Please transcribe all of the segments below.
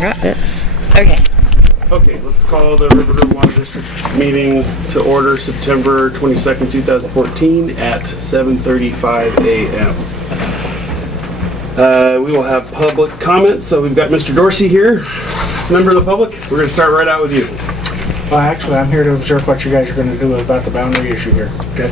Got this. Okay. Okay, let's call the Rivergrove Water District meeting to order September 22nd, 2014 at 7:35 a.m. We will have public comments, so we've got Mr. Dorsey here. As a member of the public, we're going to start right out with you. Well, actually, I'm here to observe what you guys are going to do about the boundary issue here. Okay?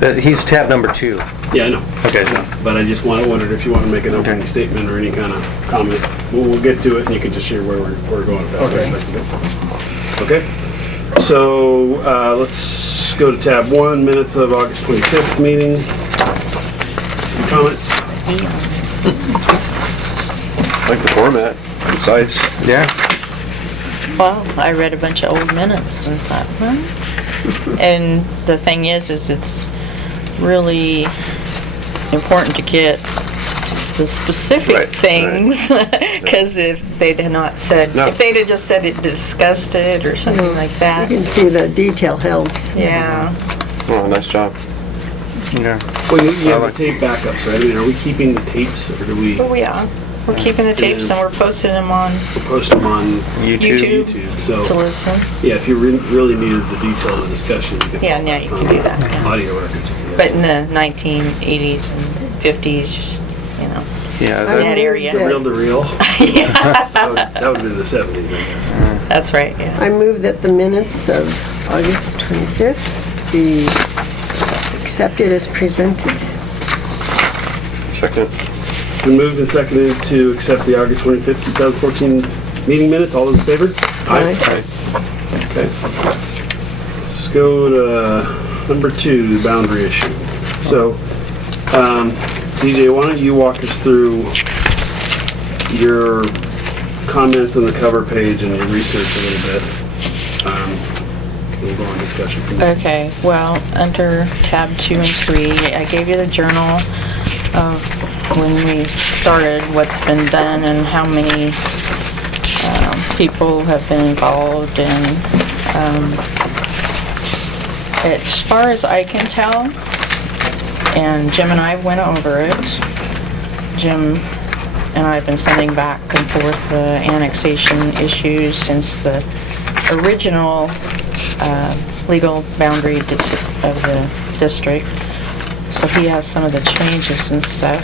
Okay. He's tab number 2. Yeah, I know. Okay. But I just wondered if you want to make an opening statement or any kind of comment. We'll get to it and you can just share where we're going. If that's Okay. Okay. So let's go to tab 1, minutes of August 25th meeting. Any comments? I like the format, concise. Yeah. Well, I read a bunch of old minutes and thought, and the thing is it's really important to get the specific things, because if they'd have not said, if they'd have just said it discussed it or something like that. You can see the detail helps. Yeah. Oh, nice job. Yeah. Well, you have the tape backups, right? I mean, are we keeping the tapes or do we Oh yeah. We're keeping the tapes and we're posting them on post them on YouTube So, to listen. yeah, if you really needed the detail of the discussion, you could Yeah, yeah, you can do that. Yeah. audio records. But in the 1980s and 50s, you know, Yeah. that area. Reel to reel. Yeah. That would have been the 70s, I guess. That's right, yeah. I move that the minutes of August 25th be accepted as presented. Second. It's been moved and seconded to accept the August 25th, 2014 meeting minutes. All those in favor? Aye. Okay. Let's go to number 2, the boundary issue. So, DJ, why don't you walk us through your comments on the cover page and your research a little bit. We'll go on discussion from there. Okay, well, under tab 2 and 3, I gave you the journal of when we started, what's been done, and how many people have been involved. And as far as I can tell, and Jim and I went over it, Jim and I have been sending back and forth the annexation issues since the original legal boundary of the district. So he has some of the changes and stuff.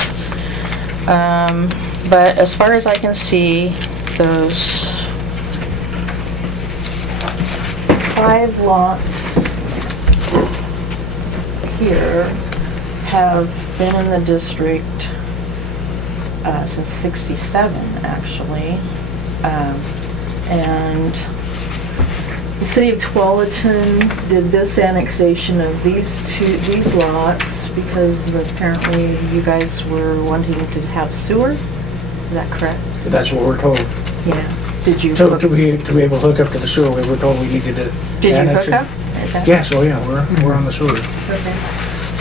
But as far as I can see, those 5 lots here have been in the district since '67, actually. And the city of Tualatin did this annexation of these lots because apparently you guys were wanting to have sewer. Is that correct? That's what we're told. Yeah. Did you? So to be able to hook up to the sewer, we were told we needed to Did annex you hook it. up? Okay. Yes, oh yeah, we're on the sewer. Okay.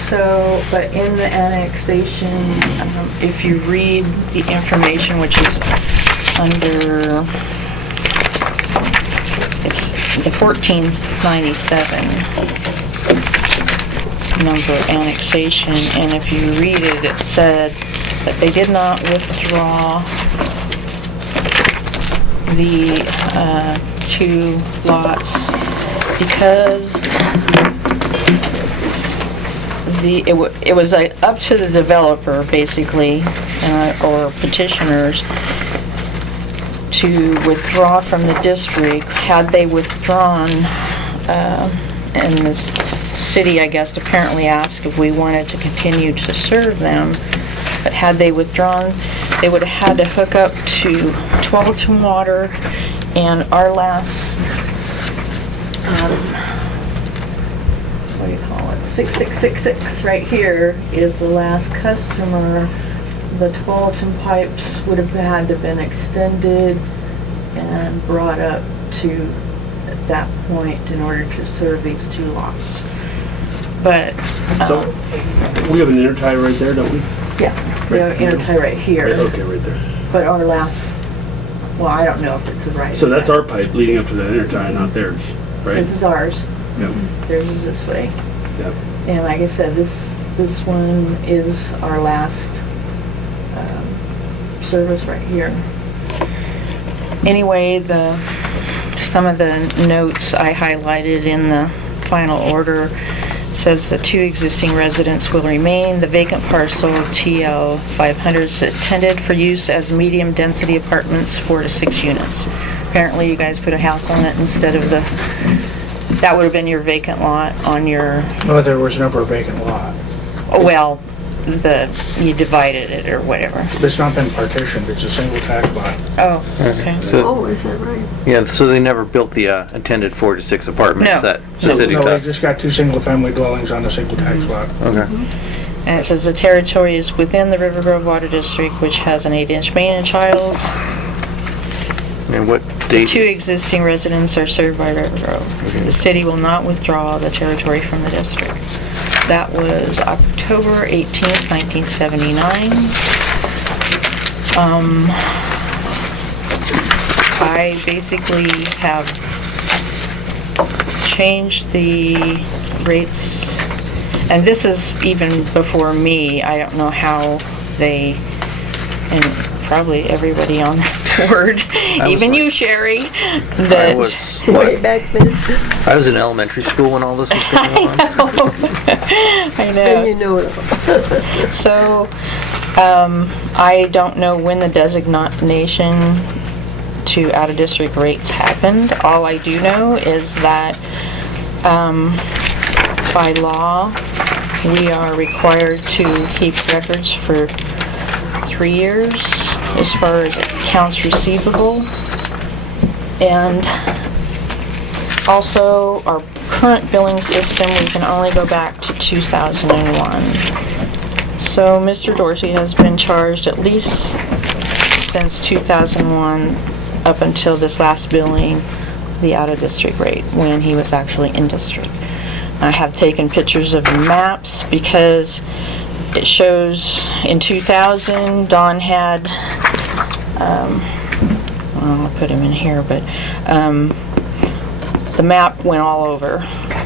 So, but in the annexation, if you read the information, which is under, it's the 1497 number annexation, and if you read it, it said that they did not withdraw the 2 lots because it was up to the developer, basically, or petitioners, to withdraw from the district. Had they withdrawn, and the city, I guess, apparently asked if we wanted to continue to serve them, but had they withdrawn, they would have had to hook up to Tualatin Water, and our last, what do you call it, 6666 right here is the last customer. The Tualatin pipes would have had to have been extended and brought up to that point in order to serve these 2 lots. But So, we have an intertie right there, don't we? yeah, we have an intertie right here. Okay, right there. But our last, well, I don't know if it's the right. So that's our pipe leading up to that intertie, not theirs, right? This is ours. Yep. Theirs is this way. Yep. And like I said, this one is our last service right here. Anyway, some of the notes I highlighted in the final order says the 2 existing residents will remain. The vacant parcel TL 500 is intended for use as medium-density apartments, 4 to 6 units. Apparently, you guys put a house on it instead of that would have been your vacant lot on your, No, there was never a vacant lot. well, you divided it or whatever. It's not been partitioned, it's a single tax lot. Oh, okay. So, Oh, is that right? yeah, so they never built the intended 4 to 6 apartments No. that the No, city they thought. just got 2 single-family dwellings on a single tax lot. Okay. And it says the territory is within the Rivergrove Water District, which has an 8-inch main in Childs. And what The date? 2 existing residents are served by Rivergrove. The city will not withdraw the territory from the district. That was October 18th, 1979. I basically have changed the rates, and this is even before me. I don't know how they, and probably everybody on this board, even you, Sherry, I that was, Way what, back then. I was in elementary school when all this was going on. I And you know. know it. So, I don't know when the designation to out-of-district rates happened. All I do know is that, by law, we are required to keep records for 3 years as far as accounts receivable. And also, our current billing system, we can only go back to 2001. So Mr. Dorsey has been charged at least since 2001 up until this last billing, the out-of-district rate, when he was actually in district. I have taken pictures of the maps because it shows in 2000, Don had, I'll put him in here, but the map went all over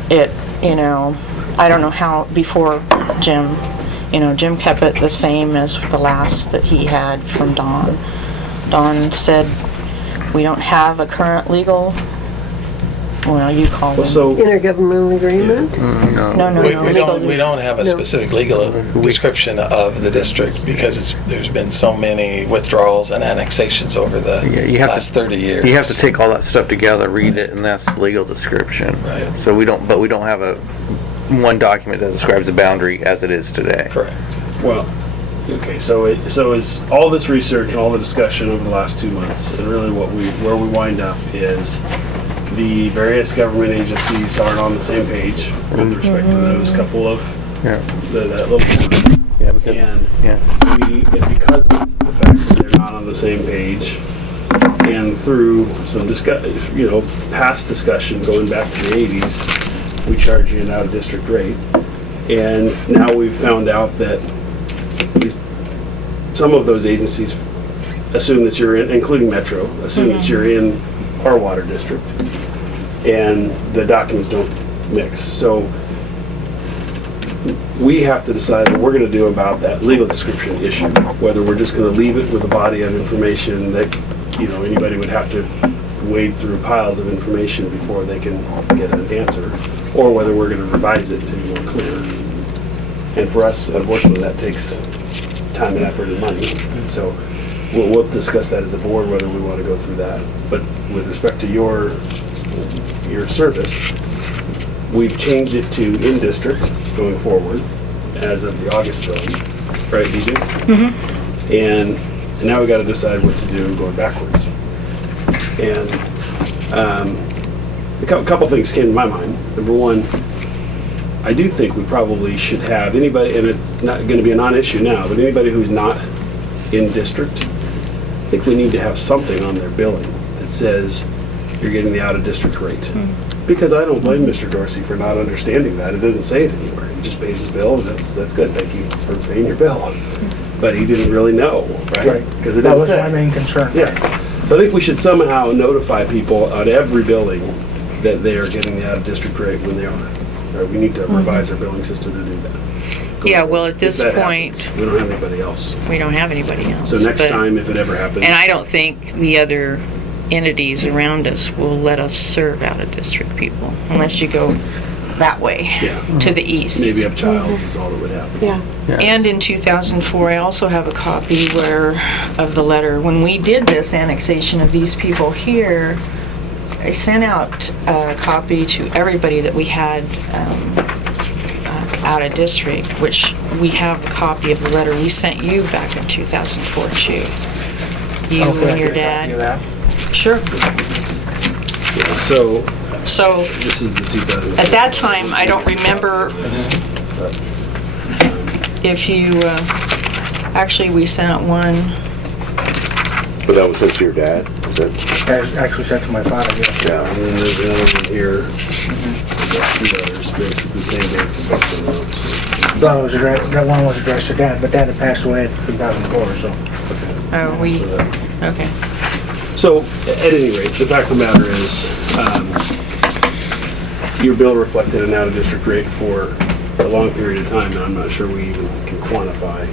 it, I don't know how, before Jim, Jim kept it the same as the last that he had from Don. Don said, we don't have a current legal, well, you call them. So, Intergovernmental agreement? No, We don't have a No. specific legal description of the district because there's been so many withdrawals and annexations over the Yeah, you have last to- 30 years. You have to take all that stuff together, read it, and that's the legal description. Right. So we don't have one document that describes the boundary as it is today. Correct. well, okay, so is all this research and all the discussion over the last 2 months, and really where we wind up is the various government agencies aren't on the same page with respect to those couple of, Yeah. that little, Yeah, because, and yeah. and because of the fact that they're not on the same page, and through some past discussion going back to the 80s, we charge you an out-of-district rate. And now we've found out that some of those agencies assume that you're in, including Metro, assume that you're in our water district, and the documents don't mix. So we have to decide what we're going to do about that legal description issue, whether we're just going to leave it with a body of information that, anybody would have to wade through piles of information before they can get an answer, or whether we're going to revise it to be more clear. And for us, unfortunately, that takes time and effort and money. So we'll discuss that as a board, whether we want to go through that. But with respect to your service, we've changed it to in-district going forward as of the August billing, right, DJ? Mm-hmm. And now we got to decide what to do going backwards. And a couple things came to my mind. Number one, I do think we probably should have anybody, and it's not going to be a non-issue now, but anybody who's not in district, I think we need to have something on their billing that says you're getting the out-of-district rate. Because I don't blame Mr. Dorsey for not understanding that. It doesn't say it anywhere. He just pays his bill, and that's good. Thank you for paying your bill. But he didn't really know, right? Because it That didn't was say. my main concern. Yeah. So I think we should somehow notify people on every billing that they are getting the out-of-district rate when they are. Right? We need to revise our billing system to do that. Yeah, well, at this If that point, happens, we don't have anybody else. we don't have anybody else. So next but- time, if it ever happens. And I don't think the other entities around us will let us serve out-of-district people, unless you go that way, Yeah. to the east. Maybe up Childs is all that would happen. Yeah. And in 2004, I also have a copy of the letter. When we did this annexation of these people here, I sent out a copy to everybody that we had out of district, which we have a copy of the letter we sent you back in 2004 too. You Okay, and your I can copy of dad. that. Sure. Yeah, so So this is the 2000. at that time, I don't remember if you, actually, we sent out one. But that was sent to your dad? Is that? That's actually sent to my father, yeah. Yeah, and then there's another one here. That's 2 letters, basically the same date for both of them. Well, it was that one was addressed to Dad, but Dad had passed away in 2004, so. Oh, we, okay. So, at any rate, the fact of the matter is, your bill reflected an out-of-district rate for a long period of time, and I'm not sure we even can quantify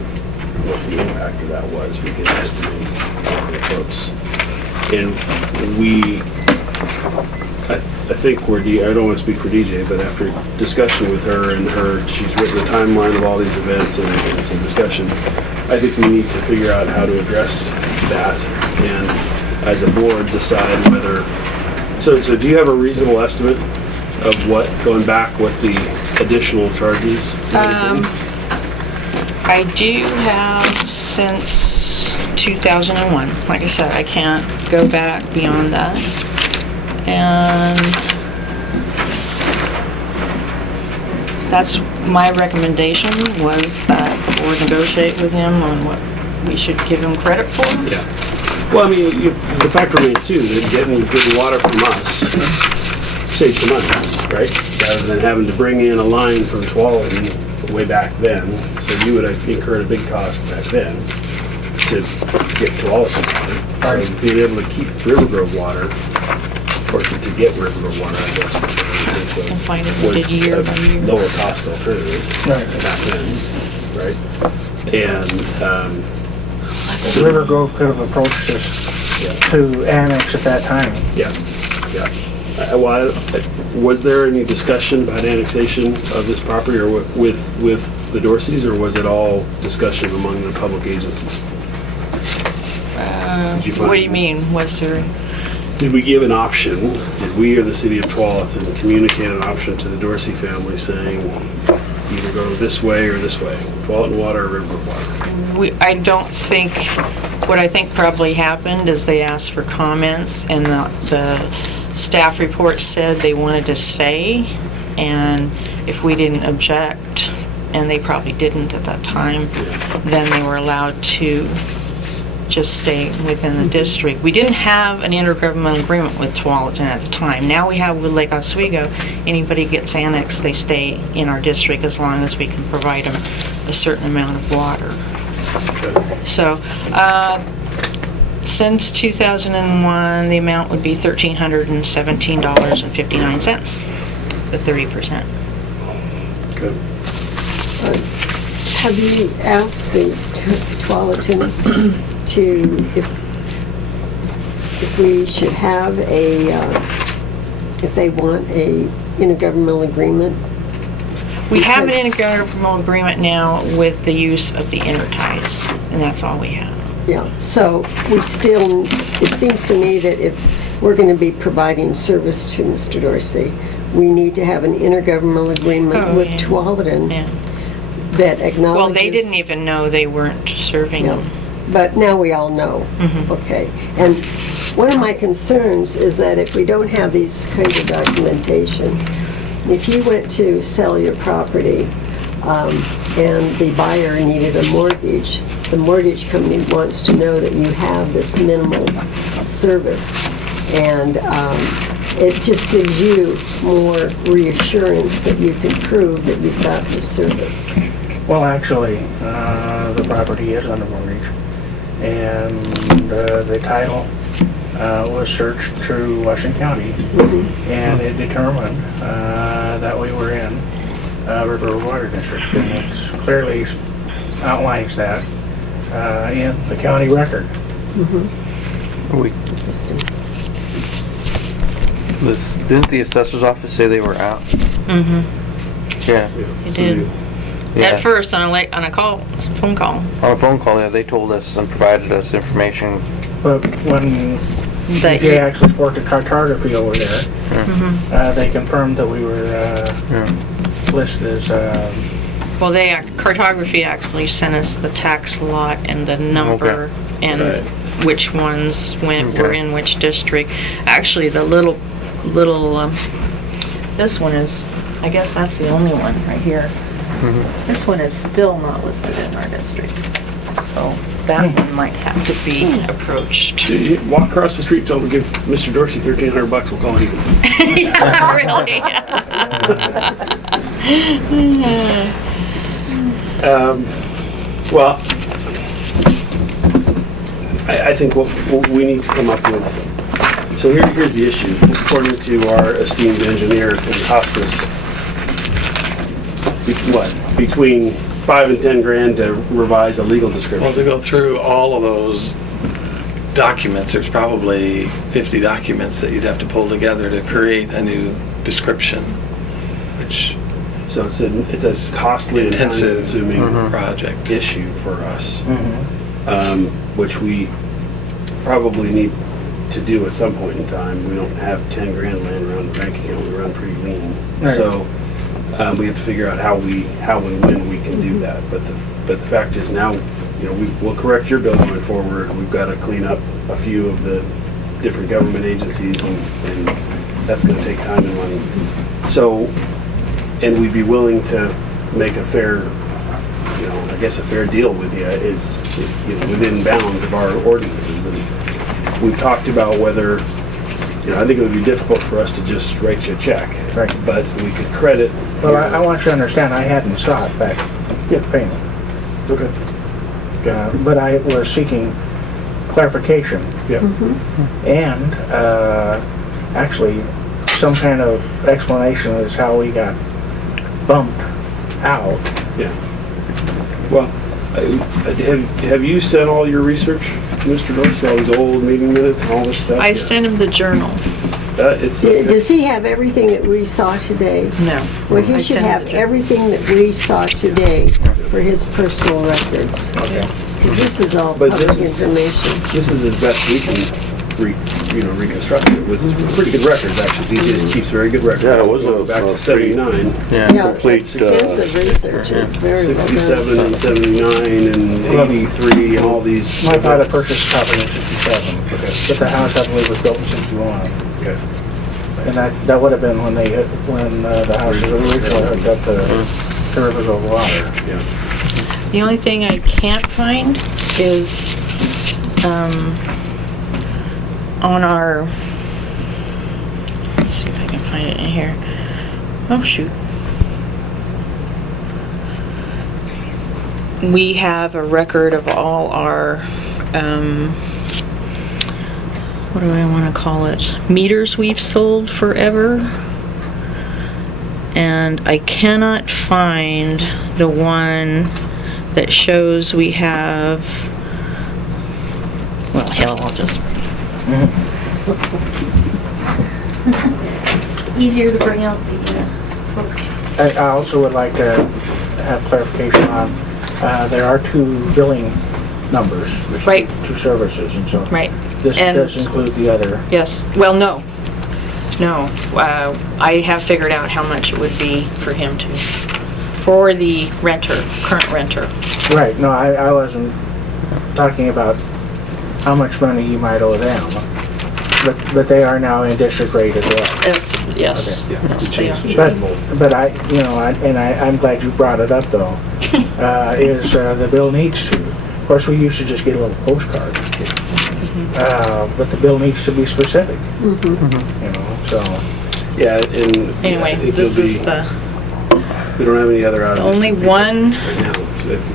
what the impact of that was. We can estimate something close. And I think I don't want to speak for DJ, but after discussion with her she's written a timeline of all these events and some discussion, I think we need to figure out how to address that and as a board decide whether, so do you have a reasonable estimate of what the additional charges might have been? I do have since 2001. Like I said, I can't go back beyond that. And that's my recommendation, was that the board negotiate with him on what we should give him credit for. Yeah. Well, I mean, the fact remains too, that getting good water from us saves some money, right? Rather than having to bring in a line from Tualatin way back then. So you would have incurred a big cost back then to get Tualatin water. So being able to keep Rivergrove water, or to get Rivergrove water, I guess, And find it we did year by year. lower cost alternative Right. back then, right? And Rivergrove could have approached us to annex at that time. yeah. Was there any discussion about annexation of this property or with the Dorseys, or was it all discussion among the public agencies? Did you find- What do you mean? Was there? Did we give an option? Did we or the city of Tualatin communicate an option to the Dorsey family saying either go this way or this way? Tualatin water or Rivergrove water? I don't think, what I think probably happened is they asked for comments, and the staff report said they wanted to stay, and if we didn't object, and they probably didn't at that time, then they were allowed to just stay within the district. We didn't have an intergovernmental agreement with Tualatin at the time. Now we have with Lake Oswego. Anybody gets annexed, they stay in our district as long as we can provide them a certain amount of water. So, since 2001, the amount would be $1,317.59, the 30%. Good. Have you asked the Tualatin to, if we should have if they want a intergovernmental agreement? We have an intergovernmental agreement now with the use of the interties, and that's all we have. Yeah, so it seems to me that if we're going to be providing service to Mr. Dorsey, we need to have an intergovernmental agreement with Tualatin Yeah. that acknowledges... Well, they didn't even know they weren't serving Yeah. them. But now we all know. Okay. And one of my concerns is that if we don't have these kinds of documentation, if you went to sell your property and the buyer needed a mortgage, the mortgage company wants to know that you have this minimal service. And it just gives you more reassurance that you can prove that you've got the service. Well, actually, the property is under mortgage, and the title was searched through Washington County, and it determined that we were in Rivergrove Water District, and it clearly outlines that in the county record. We, Didn't the assessor's office say they were out? Mm-hmm. Yeah. He did. Yeah. At first, on a phone call. On a phone call, yeah, they told us and provided us information. But when That DJ you- actually worked at cartography over there, Mhm. they confirmed that we were Yeah. listed as, Well, cartography actually sent us the tax lot and the number and Right. which ones were Okay. in which district. Actually, the little, this one is, I guess that's the only one right here. This one is still not listed in our district. So that one might have to be approached. Dude, you walk across the street, tell him to give Mr. Dorsey $1,300, we'll call it even. Yeah, really. Well, I think what we need to come up with, so here's the issue. According to our esteemed engineer, it's gonna cost us, between 5 and 10 grand to revise a legal Well, to description. go through all of those documents, there's probably 50 documents that you'd have to pull together to create a new description, which So it's a costly and intensive time-consuming project. issue for us, which we probably need to do at some point in time. We don't have 10 grand laying around the bank account, we run pretty lean. Right. So we have to figure out how and when we can do that. But the fact is now, we'll correct your bill going forward. We've got to clean up a few of the different government agencies, and that's going to take time and money. So, and we'd be willing to make a fair, I guess a fair deal with you is, within bounds of our ordinances. And we've talked about whether, I think it would be difficult for us to just write you a check. Right. But we could credit. well, I want you to understand, I hadn't sought back payment. Okay. But I was seeking clarification Yeah. and actually some kind of explanation as how we got bumped out. Yeah. Well, have you sent all your research, Mr. Dorsey, all these old meeting minutes and all this stuff? I Yeah. sent him the journal. Does he have everything that we saw today? No. Well, he I should sent him have the journal. everything that we saw today for his personal records. Okay. 'Cause this is all But public this is- information. This is as best we can reconstruct it with pretty good records, actually. DJ keeps very good records. Yeah, it was Going back to a 79, Yeah, complete, extensive research, and very well done. 67 and 79 and 83 and all these. My father events. purchased the property in 67, but the house I believe was built in 61. Okay. And that would have been when the house was originally hooked up to Rivergrove water. Yeah. The only thing I can't find is, on our, let's see if I can find it in here. Oh, shoot. We have a record of all our, what do I want to call it? Meters we've sold forever. And I cannot find the one that shows we have, well, hell, I'll just. Easier to bring out the, I also would like to have clarification on, there are two billing numbers. There's Right. Two services, and so. right, This and- does include the other. yes, well, no. I have figured out how much it would be for him to, for the renter, current renter. Right, no, I wasn't talking about how much money you might owe them, but they are now in district rate as well. Yes, yes. Yeah. Yes, We they changed are. the But, channel. but I'm glad you brought it up though, is the bill needs to. Of course, we used to just get a little postcard. But the bill needs to be specific, so. Yeah, and I Anyway, think this you'll is be, the we don't have any other out of only district one. right now.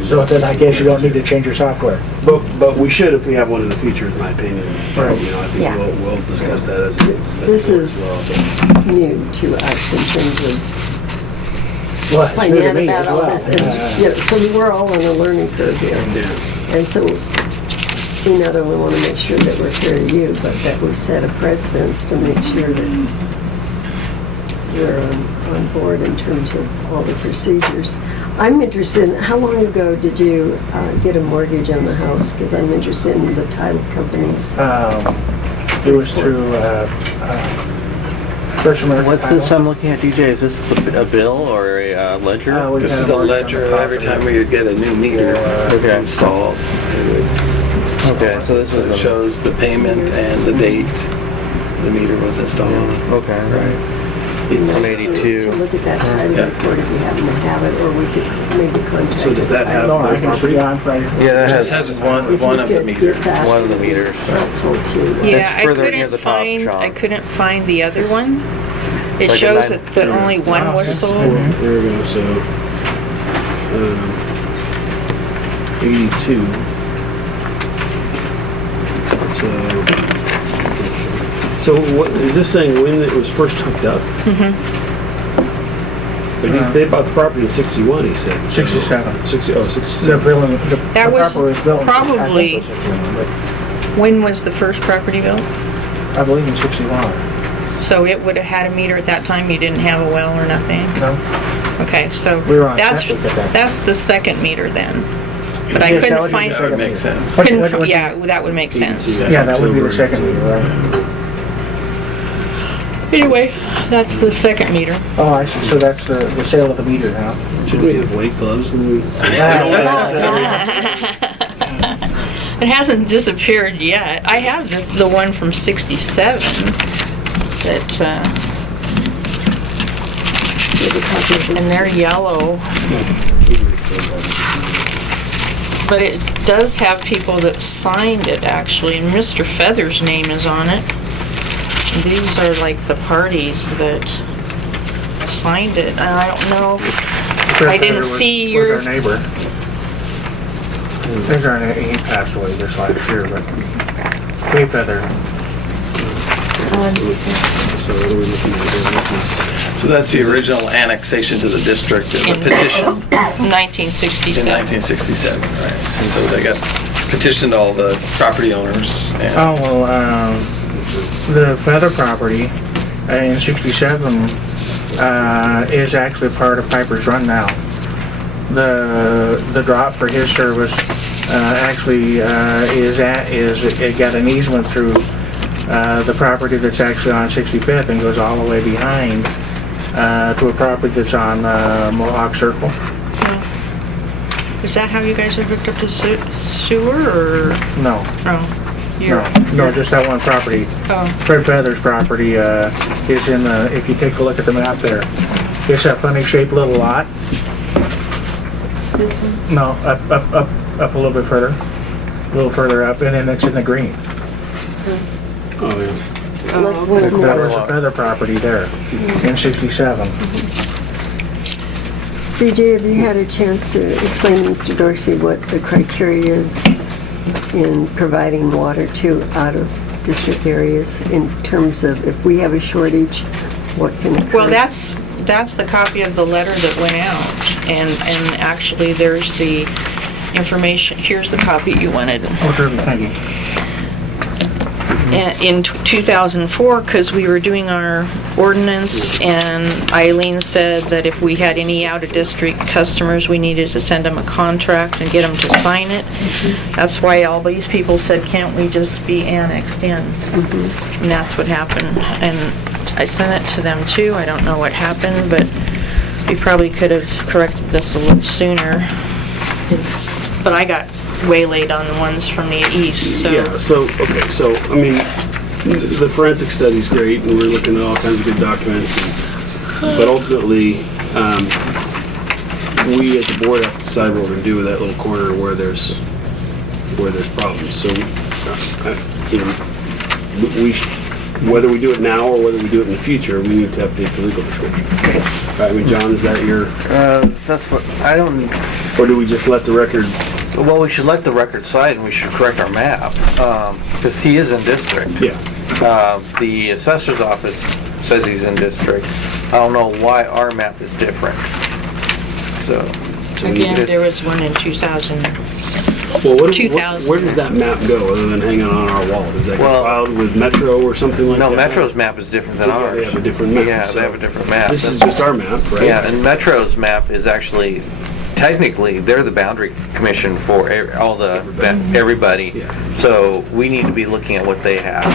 So then I guess you don't need to change your software. But we should if we have one in the future, in my opinion. Right. I Yeah. think we'll discuss that as a This board is as well. new to us in terms of Well, it's new finding to out me about as all well. this. So we're all on a learning curve here. Yeah. And so we not only want to make sure that we're fair to you, but that we set a precedence to make sure that we're on board in terms of all the procedures. I'm interested, how long ago did you get a mortgage on the house? Because I'm interested in the title companies. It was through First American What's Title. this I'm looking at, DJ? Is this a bill or a ledger? We've This had is a mortgage on ledger, the every property. time we would get a new meter Okay. installed, it would Okay, so this is it the... shows the payment and the date the meter was installed. Okay. Right. Nice It's, 82. To look at that title Yeah. report if you happen to have it, or we could maybe contact. So does that the have- title No, I can see on Friday. Yeah, that it just has has If one you of the could meters. get that one of the meters. helpful too. Yeah, I further near couldn't the top, find, Sean. I couldn't find the other one. It Like a shows nine- that only one was sold. There we go, so, 82. So what, is this saying when it was first hooked up? But they bought the property in 61, he said. so- 67. 67. The billing, the That was property built in- I think probably- it was 61, but When was the first property built? I believe in 61. So it would have had a meter at that time, you didn't have a well or nothing? No? Okay, so We were on that's, septic at that time. that's the second meter then. But I Yes, that couldn't would be find, the That would second make sense. What- couldn't, what- what- yeah, that would make sense. 82, Yeah, that would be the October, second meter, right? Anyway, that's the second meter. Oh, I see, so that's the sale of the meter now. Shouldn't we have white gloves when we? It hasn't disappeared yet. I have the one from 67 that, and they're yellow. But it does have people that signed it actually, and Mr. Feather's name is on it. These are like the parties that signed it, and I don't know, I didn't see your... Was our neighbor. He's our neighbor, he passed away this last year, but Dave Feather. So what are we looking at here? This is, So that's the original annexation to the district in the petition in 1967. 1967, right? So they got petitioned all the property owners and Oh, well, the Feather property in 67 is actually part of Piper's Run now. The drop for his service actually it got an easement through the property that's actually on 65th and goes all the way behind to a property that's on Mohawk Circle. Is that how you guys are hooked up to sewer, or, No, no, just that one property. Oh, Fred Feather's property is in the, if you take a look at the map there, it's that funny shaped little lot. This one? No, up a little bit further, a little further up, and then it's in the green. oh yeah. Like one That more. was a Feather property there in 67. BJ, have you had a chance to explain to Mr. Dorsey what the criteria is in providing water to out-of-district areas in terms of if we have a shortage, what can occur? well, that's the copy of the letter that went out, and actually there's the information, here's the copy you wanted. Oh, terrific, thank you. In 2004, because we were doing our ordinance, and Eileen said that if we had any out-of-district customers, we needed to send them a contract and get them to sign it. That's why all these people said, can't we just be annexed in? And that's what happened. And I sent it to them too. I don't know what happened, but we probably could have corrected this a little sooner. But I got waylaid on the ones from the east, so... Yeah, so, okay, so, I mean, the forensic study's great, and we're looking at all kinds of good documents, but ultimately, we as the board have to decide what we're gonna do with that little corner where there's problems, so, you know, whether we do it now or whether we do it in the future, we need to update the legal description. I mean, John, is that your, That's what, I don't, or do we just let the record? well, we should let the record slide and we should correct our map, because he is in district. Yeah. The assessor's office says he's in district. I don't know why our map is different. So, Again, there was one in 2000. Well, what, 2000. where does that map go other than hanging on our wall? Does that get Well- filed with Metro or something like No, that? Metro's map is different than Yeah, ours. they have a different map. Yeah, so they have a different map. This is just our map, right? Yeah, and Metro's map is actually, technically, they're the boundary commission for all the, everybody. Yeah. So we need to be looking at what they have.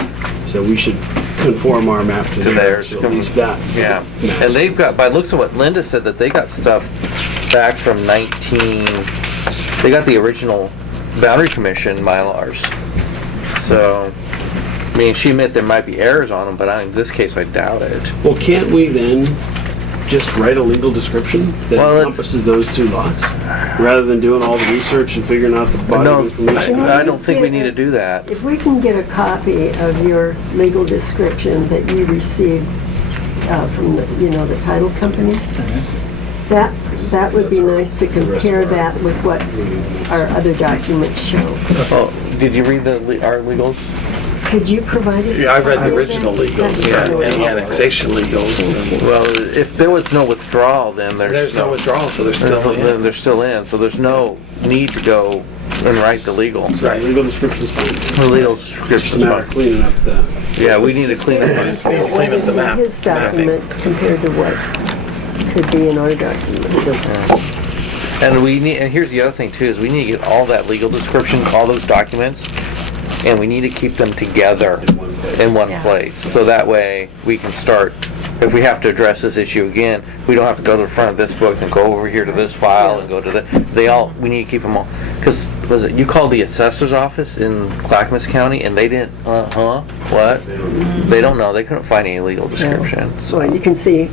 So we should conform our map to theirs, theirs. so at least that. Yeah, matches. and they've got, by the looks of what Linda said, that they got stuff back from they got the original boundary commission Mylars. So, I mean, she admitted there might be errors on them, but in this case, I doubt it. Well, can't we then just write a legal description that Well, it's- encompasses those two lots? Rather than doing all the research and figuring out the body No, of information? I don't think we need to do that. If we can get a copy of your legal description that you received from the, the title company, that would be nice to compare that with what our other documents show. Oh, did you read our legals? Could you provide us? Yeah, I read a copy the of original that? legals Yeah. and the annexation legals. And Well, if there was no withdrawal, then there's no withdrawal, so they're still then in. they're still in, so there's no need to go and write the legal. So legal description's fine. The legal Just a description's matter of fine. cleaning up the. Yeah, we need to clean up Just on need to clean What up is the in map. his document compared to what could be in our documents? And here's the other thing too, is we need to get all that legal description, all those documents, and we need to keep them together in one place. So that way we can start, if we have to address this issue again, we don't have to go to the front of this book and go over here to this file and go to we need to keep them all. Because, you called the assessor's office in Clackamas County and they didn't, what? They don't know, they couldn't find any legal description. Well, you can see,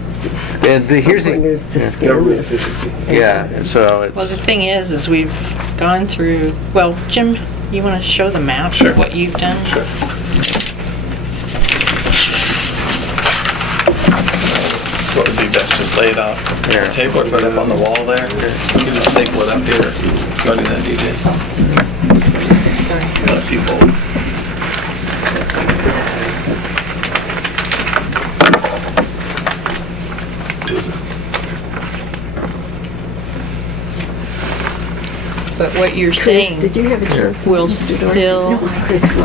And here's the, pointers to scan Government this. efficiency. yeah, so Well, the it's, thing is we've gone through, well, Jim, you want to show the map Sure. of what you've done? Sure. What would be best, just lay it out on the Yeah. table or put it up on the wall there? You can just staple it up here. Go to that, DJ. Let people. But what you're Chris, saying, did you have a chance? We'll Mr. Dorsey? still- This is Chris Lowe.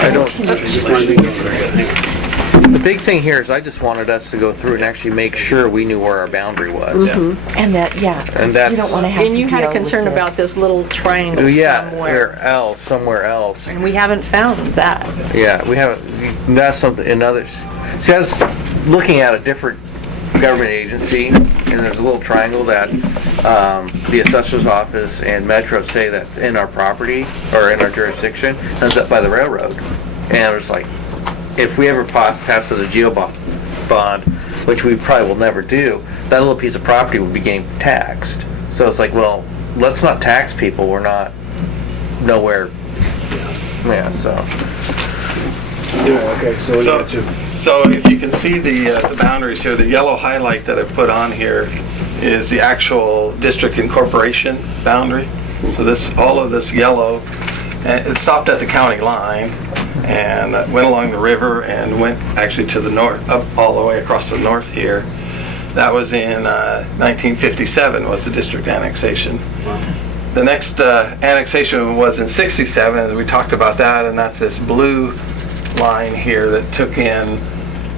I don't, Just one thing over there. Hang on. the big thing here is I just wanted us to go through and actually make sure we knew where our boundary was. And that, yeah, 'cause And you that's- don't want to have to and you deal had a with concern this. about this little triangle Yeah, somewhere. somewhere else. And we haven't found that. Yeah, we haven't, that's something, another, see, I was looking at a different government agency, and there's a little triangle that, the assessor's office and Metro say that's in our property, or in our jurisdiction, and it's up by the railroad. And I was like, if we ever pass the geo bond, which we probably will never do, that little piece of property would be getting taxed. So it's like, well, let's not tax people, we're not nowhere, yeah, so. Yeah, okay, so we got two. So if you can see the boundaries here, the yellow highlight that I put on here is the actual district incorporation boundary. So all of this yellow, and it stopped at the county line and went along the river and went actually to the north, up all the way across the north here. That was in 1957 was the district annexation. The next annexation was in 67, and we talked about that, and that's this blue line here that took in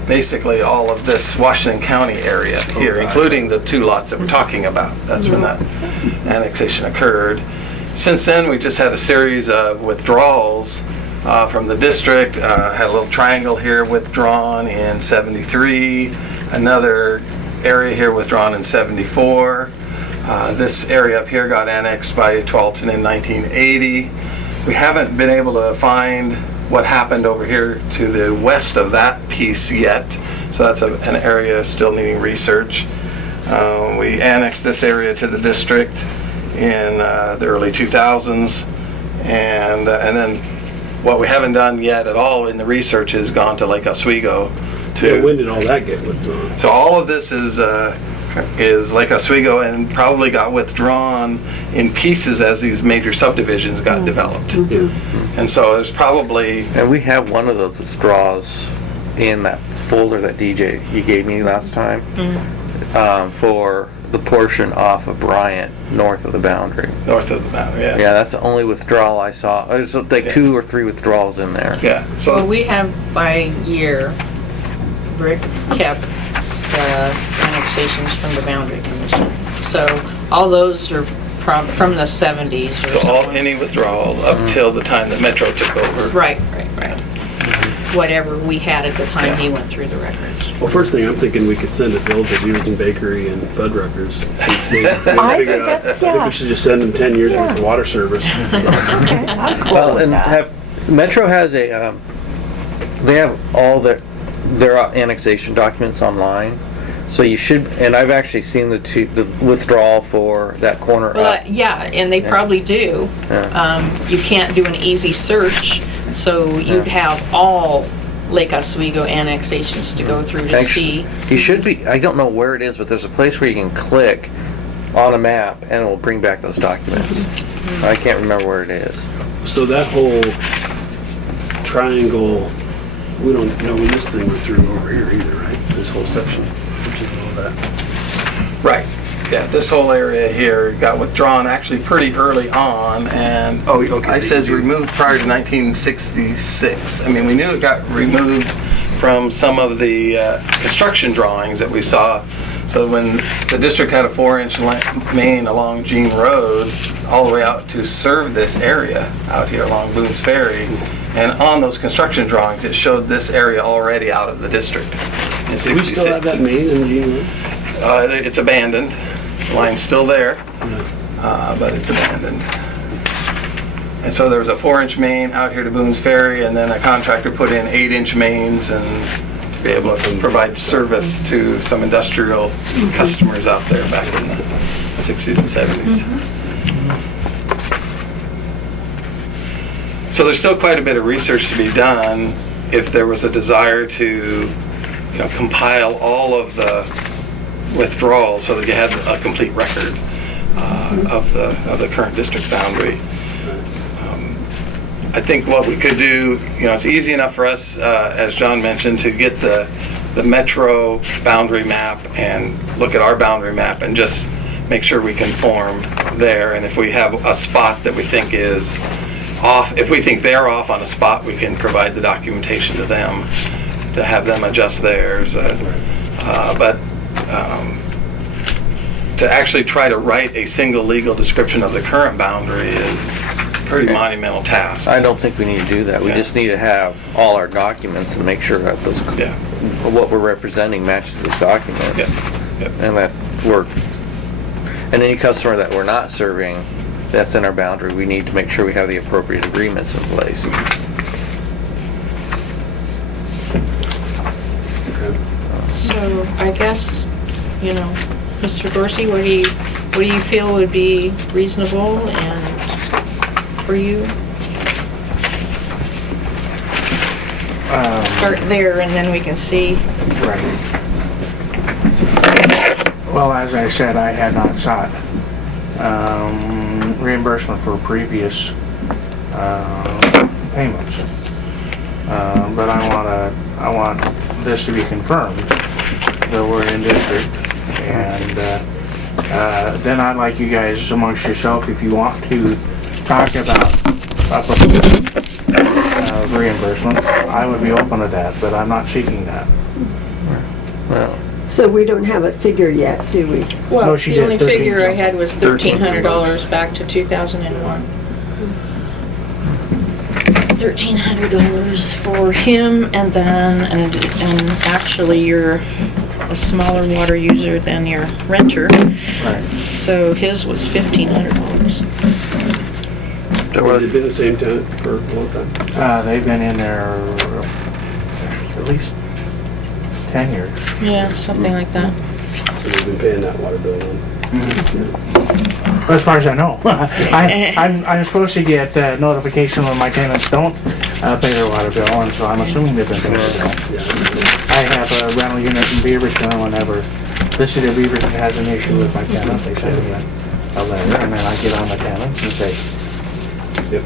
basically all of this Washington County area here, including the two lots that we're talking about. That's when that annexation occurred. Since then, we just had a series of withdrawals from the district. Had a little triangle here withdrawn in 73, another area here withdrawn in 74. This area up here got annexed by Tualatin in 1980. We haven't been able to find what happened over here to the west of that piece yet. So that's an area still needing research. We annexed this area to the district in the early 2000s. And then what we haven't done yet at all in the research is gone to Lake Oswego. Yeah, when did all that get withdrawn? So all of this is Lake Oswego and probably got withdrawn in pieces as these major subdivisions got developed. Yeah. And so there's probably, And we have one of those withdrawals in that folder that DJ, you gave me last time, for the portion off of Bryant, north of the boundary. North of the boundary, yeah. Yeah, that's the only withdrawal I saw. There's like 2 or 3 withdrawals in there. Yeah, Well, so, we have by year, Rick kept the annexations from the Boundary Commission. So all those are from the 70s or so all, something. any withdrawal up till the time that Metro took over. Right. Whatever we had at the time he went through the records. Well, first thing I'm thinking, we could send a bill to Beaverton Bakery and Fuddruckers. And see if they I figure think out- that's- I think yeah. we should just send them 10 years worth of water service. Okay, I'm cool Well, with and that. Metro has a, they have all their annexation documents online. So you should, and I've actually seen the withdrawal for that corner Well, up. yeah, and they probably do. Yeah. You can't do an easy search, so you'd have all Lake Oswego annexations to go through to see. You should be, I don't know where it is, but there's a place where you can click on a map and it will bring back those documents. I can't remember where it is. So that whole triangle, we don't know when this thing went through over here either, right? This whole section, which is all that. Right, yeah, this whole area here got withdrawn actually pretty early on, and Oh, okay. I said removed prior to 1966. I mean, we knew it got removed from some of the construction drawings that we saw. So when the district had a 4-inch main along Jean Road, all the way out to serve this area out here along Boone's Ferry, and on those construction drawings, it showed this area already out of the district in Do we still have 66. that main in Jean Road? It's abandoned. The line's still there, but it's abandoned. And so there was a 4-inch main out here to Boone's Ferry, and then a contractor put in 8-inch mains and to be able to provide service to some industrial customers out there back in the 60s and 70s. So there's still quite a bit of research to be done if there was a desire to, compile all of the withdrawals so that you had a complete record of the current district boundary. I think what we could do, it's easy enough for us, as John mentioned, to get the Metro boundary map and look at our boundary map and just make sure we conform there. And if we have a spot that we think is off, if we think they're off on a spot, we can provide the documentation to them to have them adjust theirs. But to actually try to write a single legal description of the current boundary is a pretty monumental task. I don't think we need to do that. We Yeah. just need to have all our documents and make sure that those, Yeah. what we're representing matches those documents. Yeah. Yeah. And that and any customer that we're not serving that's in our boundary, we need to make sure we have the appropriate agreements in place. So I guess, Mr. Dorsey, what do you feel would be reasonable and for you? Start there and then we can see. Right. Well, as I said, I had not sought reimbursement for previous payments. But I want this to be confirmed that we're in district. And then I'd like you guys amongst yourself, if you want to talk about reimbursement, I would be open to that, but I'm not seeking that. Well, So we don't have a figure yet, do we? Well, No, she the did only 13 figure I something. had was $1,300 back to 2001. $1,300 for him, and then, and actually you're a smaller water user than your renter, Right. so his was $1,500. Have they been the same tenant for a long time? They've been in there at least 10 years. Yeah, something like that. So they've been paying that water bill then? As far as I know. I'm supposed to get notification when my tenants don't pay their water bill, and so I'm assuming they've been paying their bill. I have a rental unit in Beaverton. Whenever the city of Beaverton has an issue with my tenant, they send me a letter, and then I get on the tenants and say, Yep.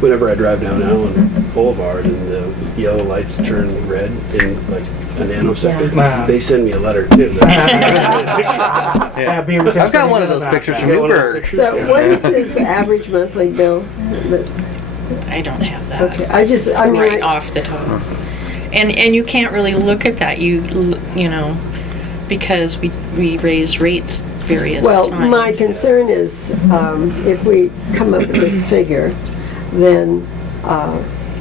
whenever I drive down Allen Boulevard and the yellow lights turn red in like a nanosecond, Yeah. they send me a letter too. Yeah, Beaver I've got one of those pictures from Newburgh. So what is his average monthly bill? I don't have that Okay, I mean, right off the top. And you can't really look at that, you know, because we raise rates various well, times. my concern is, if we come up with this figure, then,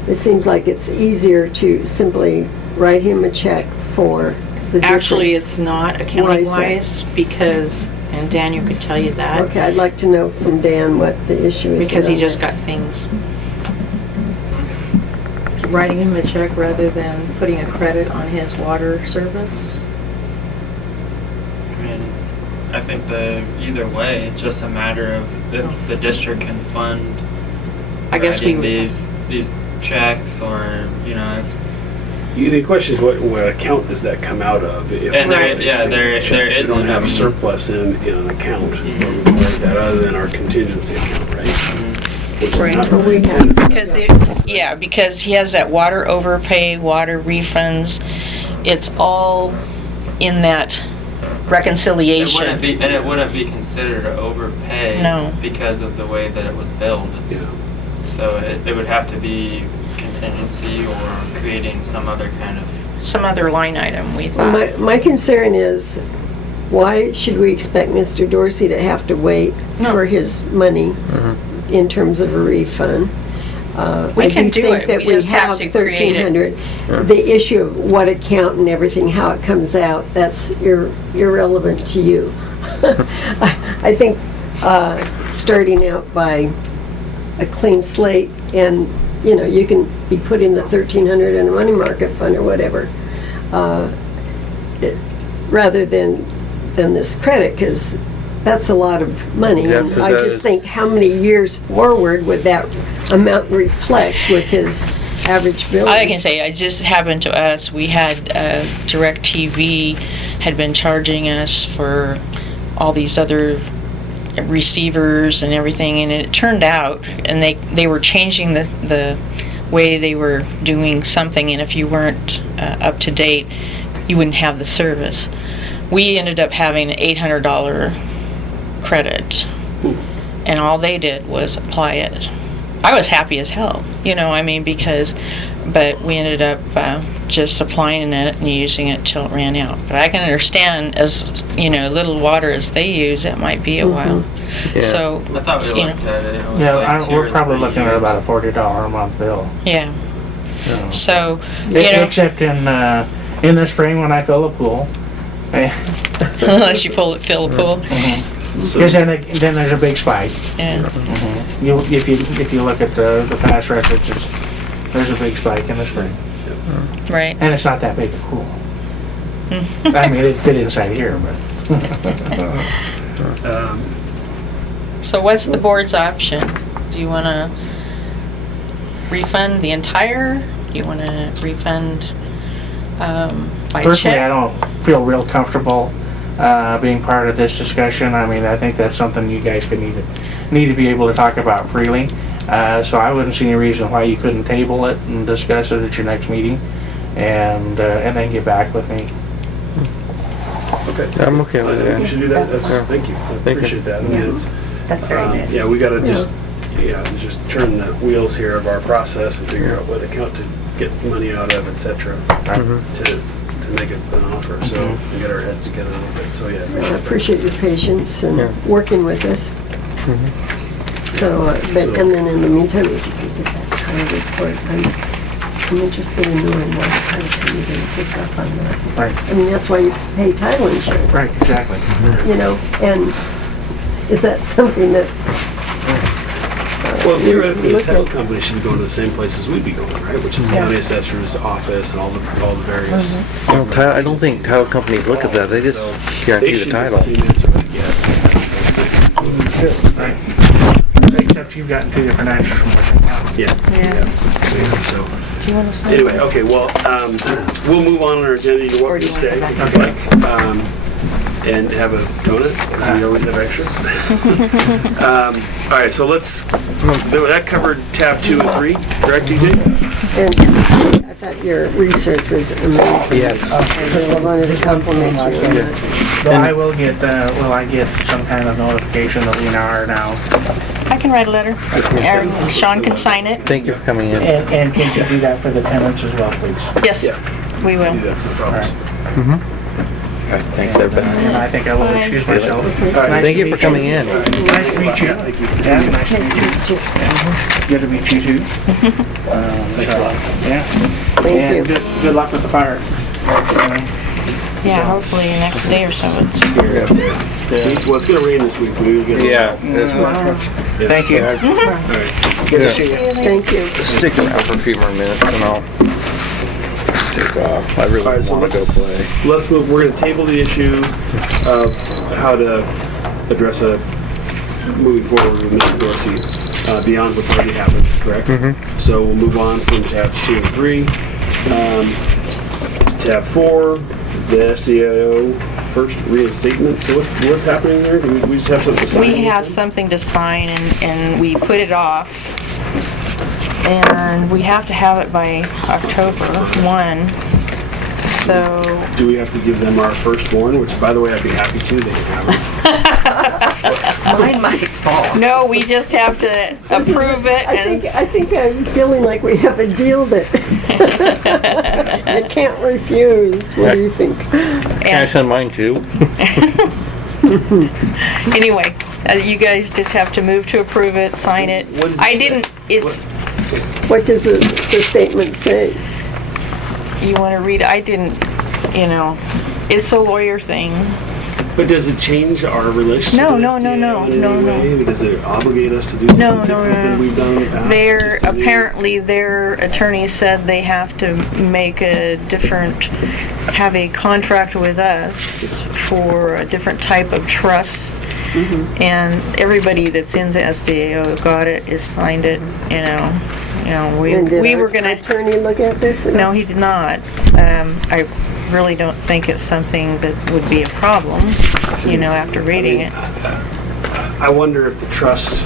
it seems like it's easier to simply write him a check for the difference. Actually, it's not Why is accounting-wise, because, and Daniel could tell you that, Okay, I'd like to know from Dan what the issue is. because he around just that. got things. Writing him a check rather than putting a credit on his water service. I mean, I think either way, it's just a matter of if the district can fund I guess we writing would. these checks, or you know, The question is what account does that come out of? If And there- we're yeah, there we isn't, don't have I mean- surplus in an account like that other than our contingency account, right? Which is Right. not But we really have- Because because he has that water overpay, water refunds, it's all in that reconciliation. it wouldn't be considered an overpay. No. Because of the way that it was billed. Yeah. So it would have to be contingency or creating some other kind of. Some other line item, we Well, thought. my concern is, why should we expect Mr. Dorsey to have to wait No. for his money in terms of a refund? We I can do think it. that We we just have have to create it. 1,300. The issue of what account and everything, how it comes out, that's irrelevant to you. I think starting out by a clean slate, and, you know, you can be putting the 1,300 in a money market fund or whatever, rather than this credit, because that's a lot of money. Yes, And it I does. just think, how many years forward would that amount reflect with his average bill? I can say, it just happened to us, we had, DirecTV had been charging us for all these other receivers and everything, and it turned out, and they were changing the way they were doing something, and if you weren't up to date, you wouldn't have the service. We ended up having an $800 credit, and all they did was apply it. I was happy as hell, you know, I mean, but we ended up just applying it and using it till it ran out. But I can understand, as, you know, little water as they use, it might be a while. Yeah. So, I thought we you looked know, at it. It was Yeah, like 2 we're or probably 3 looking at years. about a $40 a month bill. yeah, you know. so, you know, Except in the spring when I fill the pool. unless you fill the pool, Because then there's a big spike. yeah. If you look at the past records, there's a big spike in the spring. Right. And it's not that big a pool. I mean, it'd fit inside here, but. So what's the board's option? Do you want to refund the entire? Do you want to refund by Personally, I check? don't feel real comfortable being part of this discussion. I mean, I think that's something you guys could need to be able to talk about freely. So I wouldn't see any reason why you couldn't table it and discuss it at your next meeting, and then get back with me. Okay. I'm okay with I think we that. should do that. That's That's, thank you. I appreciate that. I mean, it's, That's very nice. yeah, we gotta just turn the wheels here of our process and figure out what account to get money out of, et cetera, to make it an offer, so we get our heads together a little bit, so yeah. I appreciate your patience and working with us. So, and then in the meantime, if you can get that title report, I'm interested in knowing why the title company didn't pick up on that. Right. I mean, that's why you pay title insurance. Right, exactly. You know, and is that something that? Well, theoretically, the look title at? company should be going to the same places we'd be going, right? Which is the county assessor's office and all the various. I don't think title companies look at that, they just So guarantee they the should title. get the same answer we get. Right. Except you've gotten 2 different answers from Washington County. Yeah. Yes. Yeah, so. Do you want to sign? Anyway, okay, well, we'll move on our agenda. You're Or welcome do to you stay wanna if go you'd like. and have a donut, because we always have extra. All right, so that covered tab 2 and 3, correct, DJ? And I thought your research was amazing. Yeah. So I wanted to compliment you on that. So I will get, will I get some kind of notification that we are now? I can write a letter. Or Sean can sign it. Thank you for coming in. And can you do that for the tenants as well, please? Yes, we will. Do that, no problem. Thanks, everybody. And I think I will Bye. excuse myself. Thank you for coming in. Nice to meet you. Thank you. Yeah, nice to meet you. Good to meet you too. Thanks a lot. Yeah. Thank And you. good luck with the fire. Yeah, hopefully the next day or so it's Well, it's gonna rain this week. We'll get Yeah. This one. Thank you. All right. Good to see you. Thank you. Stick around for a few more minutes and I'll take off. I really All right, so want to go play. let's move. We're gonna table the issue of how to address moving forward with Mr. Dorsey beyond what's already happened, correct? So we'll move on from tabs 2 and 3. Tab 4, the SDIO first reinstatement. So what's happening there? Do we just have something to sign? We have something to sign and we put it off. And we have to have it by October 1. So, Do we have to give them our firstborn? Which, by the way, I'd be happy to. They can have it. Mine might fall. no, we just have to approve it and I think I'm feeling like we have a deal that you can't refuse. What do you think? Cash on mine too. anyway, you guys just have to move to approve it, sign it. What does it I say? didn't, it's, What does the statement say? you want to read it? I didn't, it's a lawyer thing. But does it change our relationship? No, with no, SDA no, no, in any no, way? Does it obligate us to do something No, different no. than we've done in the past? Apparently their attorney said they have to make have a contract with us for a different type of trust. And everybody that's in the SDAO got it, is signed it, And we did were our gonna, attorney look at this? no, he did not. I really don't think it's something that would be a problem, after reading it. I wonder if the trusts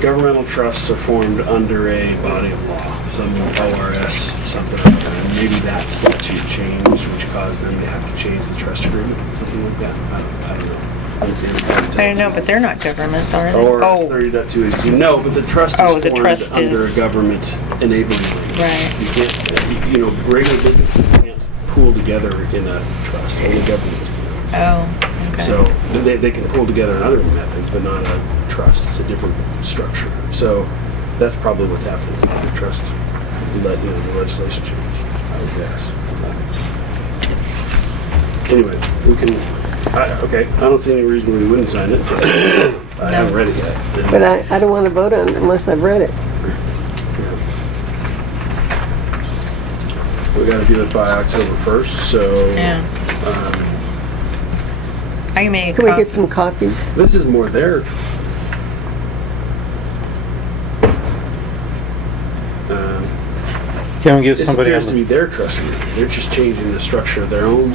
governmental trusts are formed under a body of law, some ORS, something like that. And maybe that statute changed, which caused them to have to change the trust agreement, something like that. I don't know. I don't know, but they're not government, are they? ORS Oh, 30.282. No, but the trust is Oh, the formed trust under is- a government enabling agreement. right. You can't, regular businesses can't pool together in a trust. Only governments can. Oh, okay. So they can pull together in other methods, but not a trust. It's a different structure. So that's probably what's happening. The trust, the legislation change, I would guess. Anyway, we can. Okay, I don't see any reason we wouldn't sign it. But I haven't read it yet. But I don't want to vote on it unless I've read it. We got to do it by October 1st. So. Yeah. I made a Can we copy. get some copies? This is more their. Can we give This somebody appears on to be their trust agreement. They're just changing the structure of their own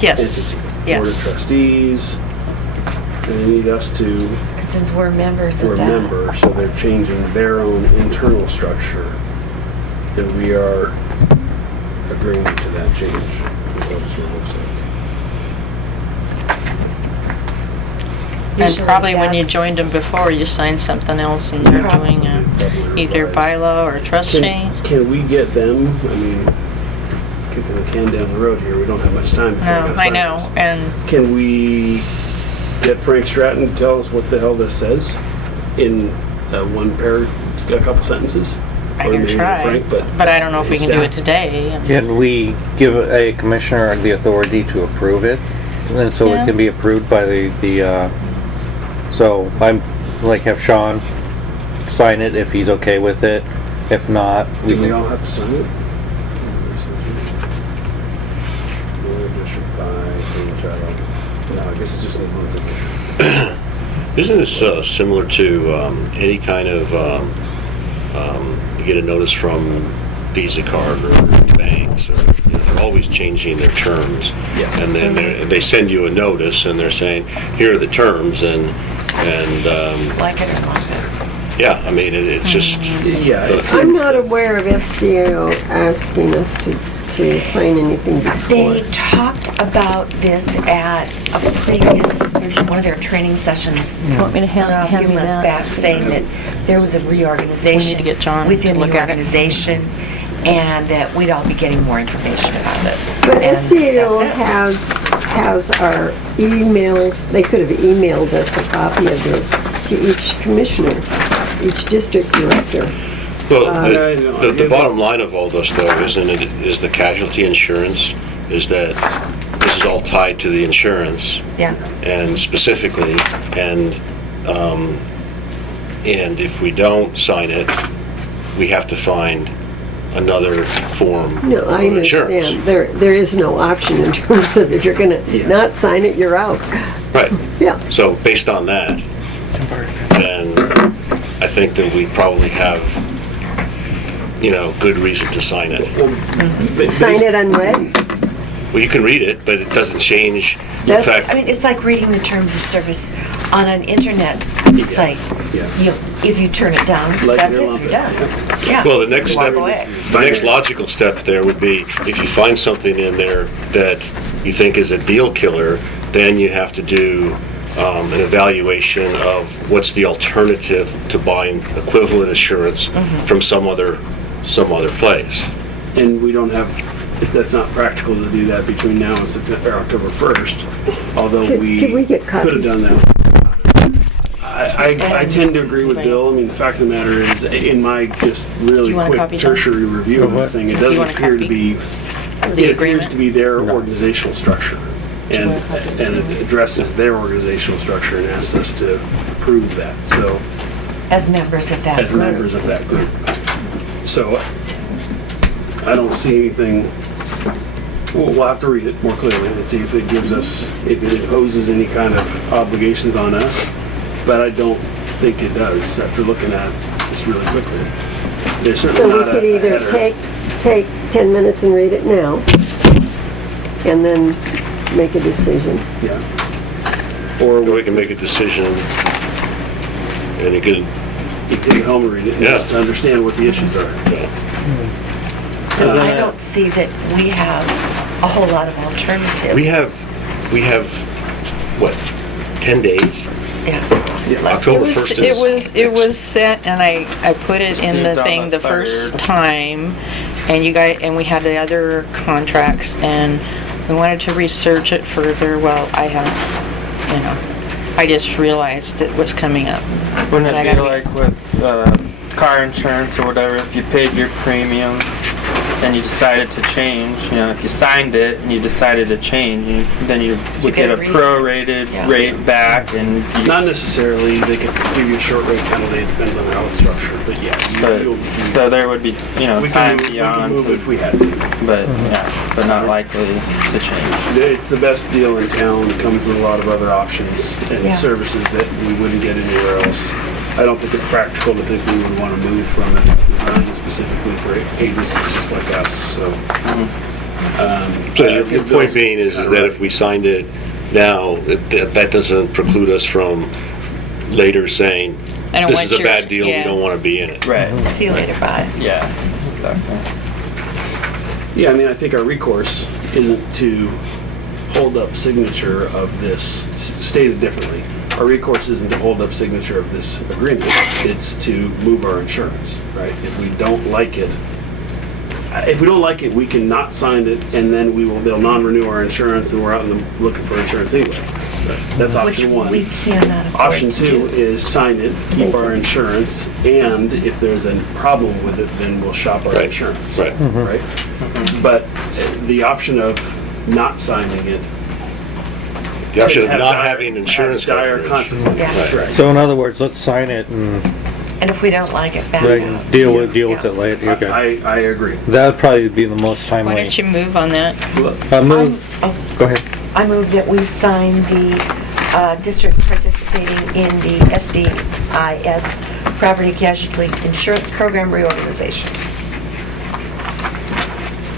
Yes, entity. Board of yes. Trustees. And they need us to, And since we're members we're of a that. member, so they're changing their own internal structure. And we are agreeing to that change. That's what it looks like. And Usually probably when you that's- joined them before, you signed something else and they're doing either bylaw or trust change. Can we get them, I mean, kicking the can down the road here, we don't have much time before we No, gotta I sign know, this. and Can we get Frank Stratton to tell us what the hell this says in a couple sentences? I Or can maybe try, Frank, but I don't know if we can do it staff. today. Can we give a commissioner the authority to approve it? And so Yeah. it can be approved by so I'm like have Sean sign it if he's okay with it. If not, Do we can- all have to sign it? No, I guess it just needs one signature. Isn't this similar to any kind of, you get a notice from Visa card or bank banks they're always changing their terms. Yeah. And then they send you a notice and they're saying, here are the terms and Like it or not. yeah, I mean, it's just. Yeah. I'm not aware of SDO asking us to sign anything before. They talked about this at a previous, one of their training sessions You want me to a hand few me months that? back, saying that there was a reorganization. We need to get John within to look the at it. organization, and that we'd all be getting more information about it. But And SDO that's it. has our emails, they could have emailed us a copy of this to each commissioner, each district director. Well, I know. the bottom line of all this, though, is the casualty insurance, is that this is all tied to the insurance, Yeah. and specifically, and if we don't sign it, we have to find another form No, I of insurance. understand. There is no option in terms of if you're gonna not sign it, you're out. Right. Yeah. So based on that, then I think that we probably have, good reason to sign it. Sign it unread. Well, you can read it, but it doesn't change the That's- fact. I mean, it's like reading the terms of service on an internet site. Yeah. If you turn it down, Like that's your it, lump you're it. done. Yeah. Well, the next Walk step, away. the next logical step there would be, if you find something in there that you think is a deal killer, then you have to do an evaluation of what's the alternative to buying equivalent insurance from some other place. And we don't have, that's not practical to do that between now and October 1st, although Could we get could have copies? done that. I tend to agree with Bill. I mean, the fact of the matter is, in my just really You want a quick copy, John? tertiary review of the thing, it You doesn't want a appear to copy? be, The it appears agreement? to be their organizational structure. And want a copy? it addresses their organizational structure and asks us to approve that, so, As members of that as group. members of that group. So, I don't see anything, we'll have to read it more clearly and see if it gives us, if it imposes any kind of obligations on us, but I don't think it does after looking at this really quickly. There's certainly So we not a could either header. take 10 minutes and read it now, and then make a decision. Yeah. Or Or we can make a decision, and you can, you can take it home and read it and Yeah. just understand what the issues are. Because I don't see that we have a whole lot of alternative. we have, what, 10 days? Yeah. October 1st is. It was set, and I put it in Received the on thing the the first 3rd. time, and we had the other contracts, and we wanted to research it further. Well, I just realized it was coming up. Wouldn't I it be gotta like with car insurance or whatever, if you paid your premium and you decided to change, if you signed it and you decided to change, then you would get get a a refund. prorated Yeah. rate back, and Not necessarily, they could give you a short rate penalty, it depends on how it's structured, but yeah. so there would be, We time can beyond, move if we had to. but not likely to change. It's the best deal in town, it comes with a lot of other options and Yeah. services that we wouldn't get anywhere else. I don't think it's practical to think we would want to move from it. It's designed specifically for agencies just like us, so. So your point being is that if we signed it now, that doesn't preclude us from later saying, I don't this want is a your- bad deal, we yeah. don't want to be in it. Right. See you later, bye. Yeah, exactly. Yeah, I mean, I think our recourse isn't to hold up signature of this, stated differently. Our recourse isn't to hold up signature of this agreement, it's to move our insurance, right? If we don't like it, we can not sign it, and then they'll non-renew our insurance, and we're out looking for insurance anyway. That's option one. Which we cannot afford Option to two do. is sign it, keep our insurance, and if there's a problem with it, then we'll shop our Right. insurance. Right. Right? But the option of not signing it. The option could of not dire- having insurance have dire coverage. consequences, Yeah. right? So in other words, let's sign it and And if we don't like it, back like, out. deal with it later. Okay. I agree. That would probably be the most Why timely. don't you move on that? Move, go ahead. I move that we sign the districts participating in the SDIS Property Casualty Insurance Program reorganization.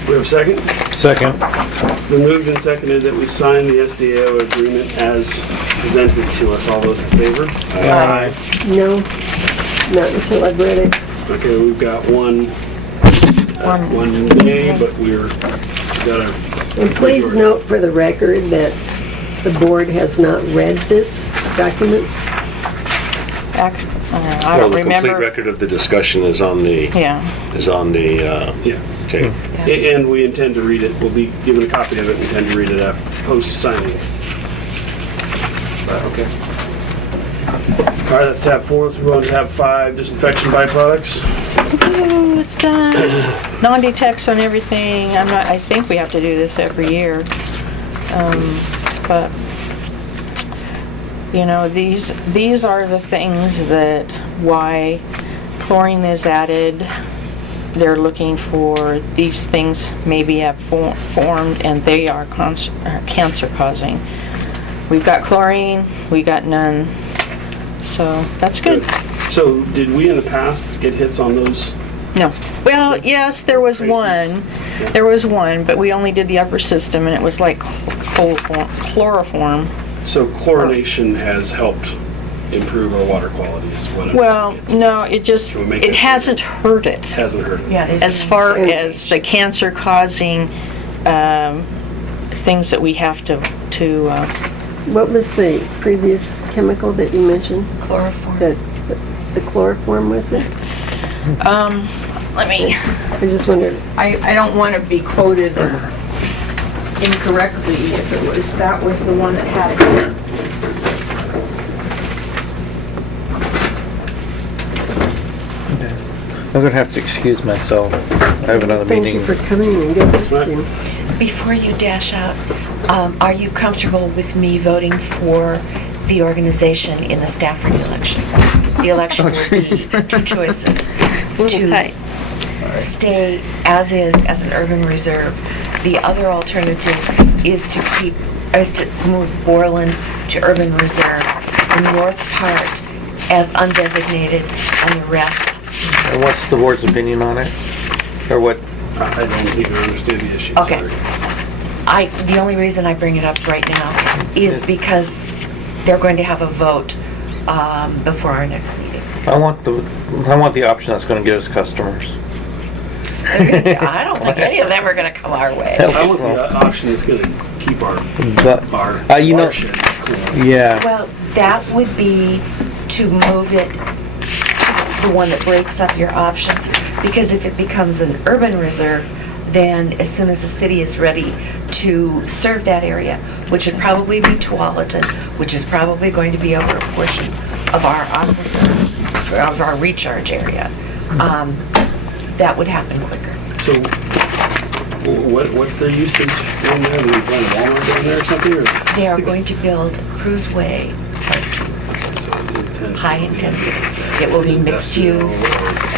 We have a second? Second. It's been moved and seconded that we sign the SDAO agreement as presented to us. All those in favor? Aye. No, not until I've read it. Okay, we've got one nay, but we're got a... And please note for the record that the board has not read this document. I Well, don't the complete remember. record of the discussion is on the, Yeah. Yeah. tape. And we intend to read it. We'll be given a copy of it and intend to read it up post-signing. Okay. All right, that's tab 4. Let's move on to tab 5, disinfection byproducts. Ooh, it's done. Non-detects on everything. I think we have to do this every year. But, you know, these are the things that why chlorine is added. They're looking for these things maybe have formed and they are cancer causing. We've got chlorine, we got none. So that's good. So did we in the past get hits on those? No. Well, yes, there was Traces. one. There was one, but we only did the upper system and it was like chloroform. So chlorination has helped improve our water quality is what I'm Well, getting no, it just, Can we make it that hasn't hurt it. at. Hasn't hurt it. Yeah, there's. As far as the cancer causing things that we have to What was the previous chemical that you mentioned? Chloroform. The chloroform, was it? let me, I just wondered. I don't want to be quoted incorrectly if it was, that was the one that had it. I'm gonna have to excuse myself. I have another Thank meeting. you for coming and getting to. Before you dash out, are you comfortable with me voting for the organization in the Stafford election? The election will be two choices. Little tight. Stay as is as an urban reserve. The other alternative is to move Borland to urban reserve, the north part as undesignated, and the rest. And what's the board's opinion on it? Or what? I don't even understand the issue. Okay. Sorry. The only reason I bring it up right now is because they're going to have a vote before our next meeting. I want the option that's gonna get us customers. I don't think any of them are going to come our way. I want the option that's going to keep our But, you know, watershed cool. yeah. Well, that would be to move it to the one that breaks up your options, because if it becomes an urban reserve, then as soon as the city is ready to serve that area, which would probably be Tualatin, which is probably going to be over a portion of our aquifer, of our recharge area, that would happen quicker. So what's their usage down there? Do we plan Walmart down there or something? Or? They are going to build Cruiseway Part 2. High intensity. It will be mixed use,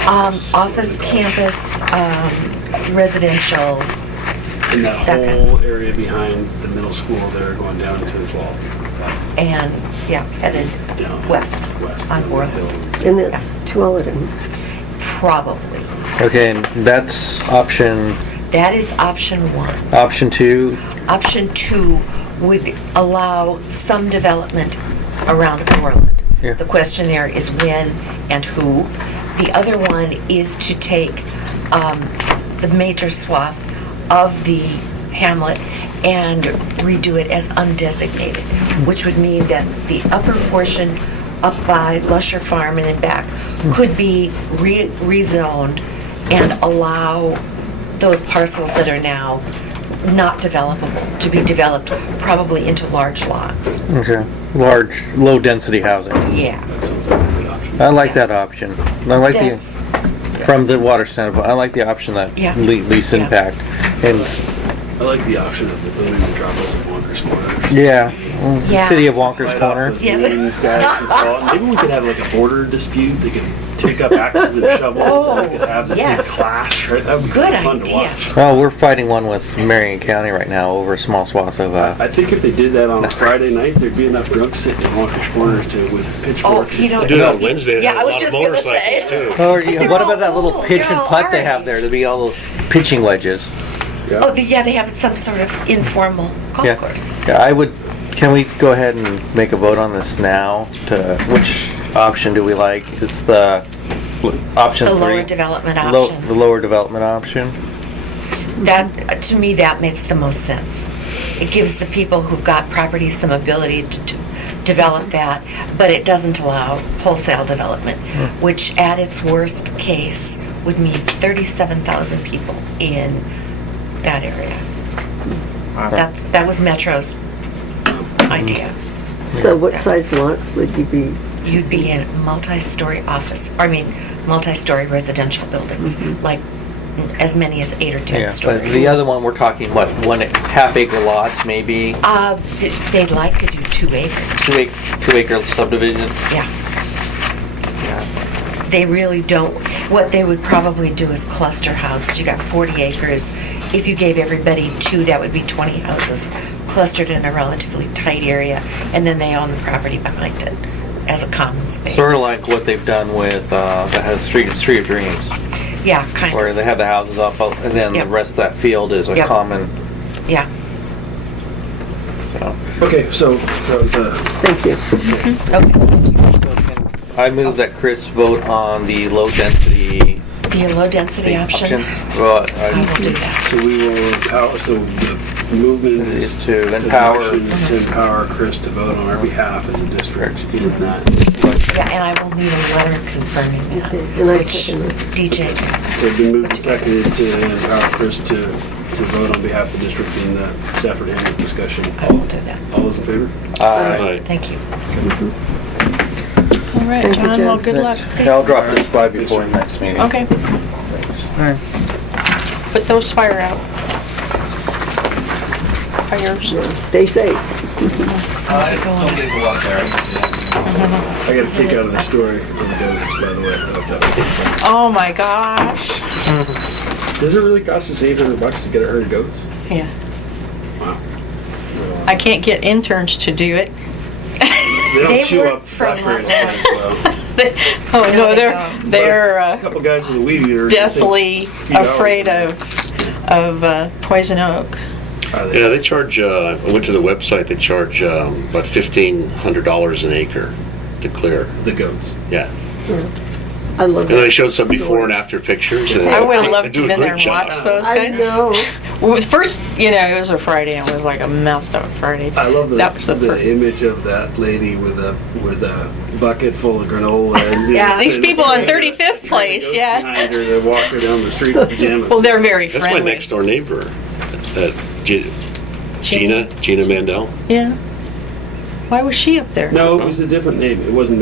office, campus, residential. In that whole area behind the middle school there going down to the 12. And, yeah, headed west on Borland. And that's Tualatin. Probably. Okay, and that's option That is option 1. 2. Option 2 would allow some development around Borland. Yeah. The question there is when and who. The other one is to take the major swath of the hamlet and redo it as undesignated, which would mean that the upper portion up by Lusher Farm and in back could be rezoned and allow those parcels that are now not developable to be developed probably into large lots. Okay. Large, low-density housing. Yeah. That sounds like a good option. I like that option. I like That's, from the water standpoint, I like the option that Yeah. least Yeah. impact. And, I like the option of the building that drop us at Wonker's Corner. yeah, Yeah. City of Wonkers Right Corner. off of Yeah. Main guys who call it. Maybe we could have like a border dispute. They could take up axes and shovels and we could have this yes. big clash. Right? That would be Good fun to idea. watch. Well, we're fighting one with Marion County right now over a small swath of, I think if they did that on a Friday night, there'd be enough drunks sitting in Wonker's Corner with pitchforks. you know, They do it on Wednesday, they Yeah, have I a was lot of just gonna motorcycles say. too. Or They're what all about that little old. pitch They're and all putt they our have age. there? There'd be all those pitching wedges. Oh, yeah, they have some sort of informal golf Yeah. course. Yeah, can we go ahead and make a vote on this now? Which option do we like? It's the option The 3. lower development The option. lower development option. That, to me, that makes the most sense. It gives the people who've got property some ability to develop that, but it doesn't allow wholesale development, which at its worst case would mean 37,000 people in that area. That was Metro's idea. So what size lots would you be? You'd be in multi-story multi-story residential buildings, like as many as 8 or 10 Yeah, stories. but the other one, we're talking, what, 1.5 acre lots, maybe? They'd like to do 2 acres. 2 acre subdivision? Yeah. They really don't. What they would probably do is cluster houses. You got 40 acres. If you gave everybody 2, that would be 20 houses clustered in a relatively tight area, and then they own the property behind it as a common space. Sort of like what they've done with, that has Street of Dreams, Yeah, kind where of. they have the houses up, and then the Yep. rest of that field is a Yep. common, Yeah. so. Okay, so that was Thank you. I move that Chris vote on the low density The low density option. Well, I will do that. so we will empower, so the movement Is is to the empower- direction is to empower Chris to vote on our behalf as a district. In that. Yeah, and I will need a letter confirming that, Okay, and I which second it. DJ can. So it's been moved and seconded to empower Chris to vote on behalf of the district in the Stafford Hamlet discussion. I will do that. All those in favor? Aye. Thank you. All right, Thank you, John, well, Jen. good luck. Yeah, I'll drop this by before the next meeting. Okay. Put those fire out. Fires. Stay safe. How's it going? Don't get to go out there. I got a kick out of the story on the goats, by the way. I thought that Oh my gosh. was- Does it really cost us $800 to get a herd of goats? Yeah. Wow. I can't get interns to do it. They don't They chew work up from blackberries Montana. very well. Oh no, they they're don't. they're A couple guys with a weed eater. deathly few hours afraid in of poison oak. Are they? Yeah, they charge, I went to the website, they charge about $1,500 an acre to clear. The goats. Yeah. I love And they it. showed some before and after pictures. And I would have they loved to do have a been there great and watch job. those I guys. know. Well, first, it was a Friday and it was like a messed up Friday. I love That was the the first. image of that lady with a bucket full of granola. And, Yeah, these people on and 35th the place, goats yeah. Behind her to walk her down the street in pajamas. Well, they're very That's my friendly. next door neighbor, Gina Mandel. Yeah. Why was she up there? No, it was a different name. It wasn't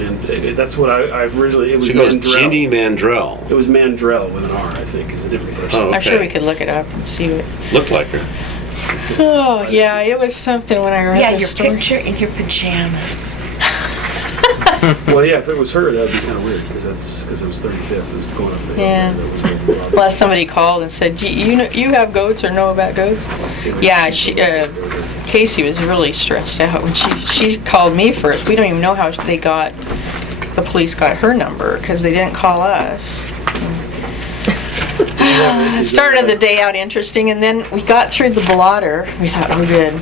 That's what I originally. It was She goes, Mandrell. Jeannie Mandrell. It was Mandrell with an R, I think, is a different person. Oh, I'm sure okay. we could look it up and see what. Looked like her. Oh, yeah, it was something when I read Yeah, the your story. picture in your pajamas. Well, yeah, if it was her, that'd be kind of weird because it was 35th. It was going up there. Yeah. Unless somebody called and said, you have goats or know about goats? Yeah, Casey was really stressed out when she called me first. We don't even know how the police got her number because they didn't call us. It started the day out interesting, and then we got through the blotter. We thought, we're good.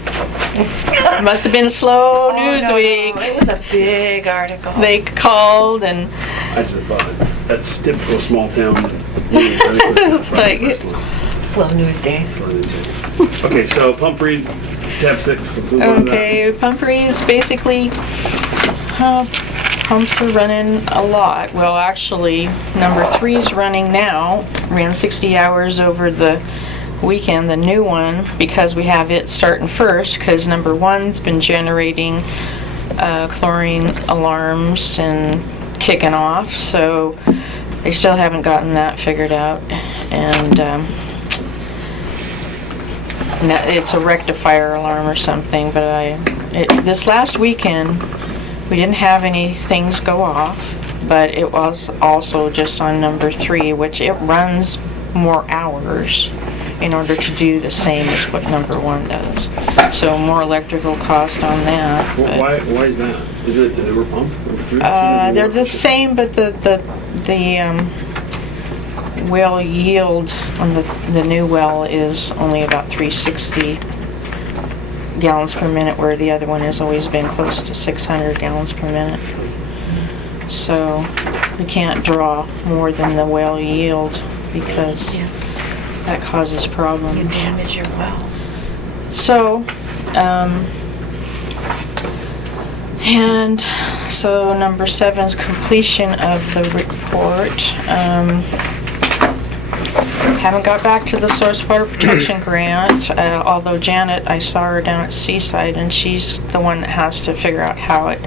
It must have been slow news week. It was a big article. They called and I just thought that's typical small town. It's like- Slow news day. Okay, so pump reads tab 6. Let's move on to that. okay, pump reads basically pumps are running a lot. Well, actually, number 3 is running now. Ran 60 hours over the weekend, the new one, because we have it starting first, because number 1's been generating chlorine alarms and kicking off, so they still haven't gotten that figured out. And it's a rectifier alarm or something, but this last weekend we didn't have any things go off, but it was also just on number 3, which it runs more hours in order to do the same as what number 1 does. So more electrical cost on that. Well, but- why is that? Isn't it the newer pump? Number 3? they're the same, but the well yield on the new well is only about 360 gallons per minute, where the other one has always been close to 600 gallons per minute. So we can't draw more than the well yield because that causes problems. You damage your well. So, and so number 7 is completion of the report. Haven't got back to the source water protection grant, although Janet, I saw her down at Seaside, and she's the one that has to figure out how it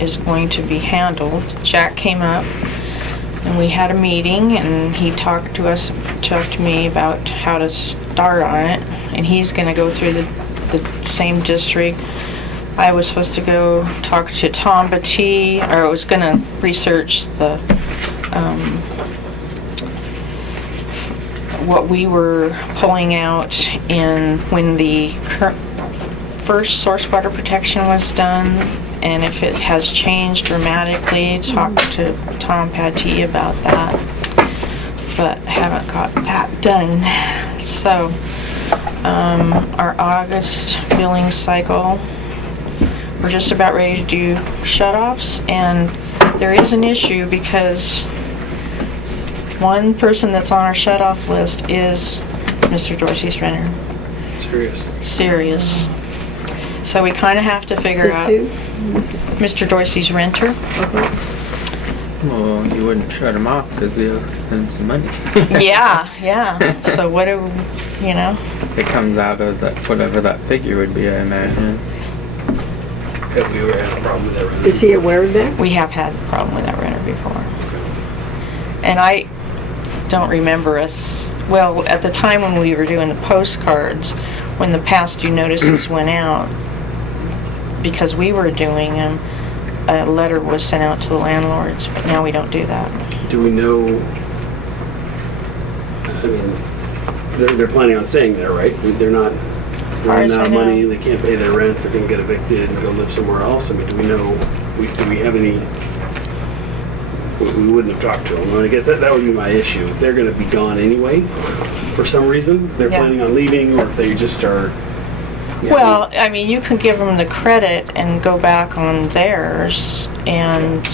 is going to be handled. Jack came up and we had a meeting, and he talked to me about how to start on it, and he's going to go through the same district. I was supposed to go talk to Tom Batty, or I was going to research the what we were pulling out when the first source water protection was done, and if it has changed dramatically. Talk to Tom Patty about that, but haven't got that done. So our August billing cycle, we're just about ready to do shutoffs, and there is an issue because one person that's on our shutoff list is Mr. Dorsey's renter. Serious. So we kind of have to figure out Mr. Dorsey's renter. Well, you wouldn't shut him off because we owe him some money. Yeah. So what do you know? It comes out of that, whatever that figure would be, I imagine. Have we ever had a problem with that renter? Is he aware of that? We have had a problem with that renter before. And I don't remember us, well, at the time when we were doing the postcards, when the past due notices went out, because we were doing them, a letter was sent out to the landlords, but now we don't do that. Do we know, I mean, they're planning on staying there, right? They're not running out of money, they can't pay their rent, they're gonna get evicted and go live somewhere else. I mean, do we know, do we have any, we wouldn't have talked to them. I guess that would be my issue. If they're gonna be gone anyway, for some reason, they're planning on leaving, or if they just are. Well, I mean, you can give them the credit and go back on theirs, and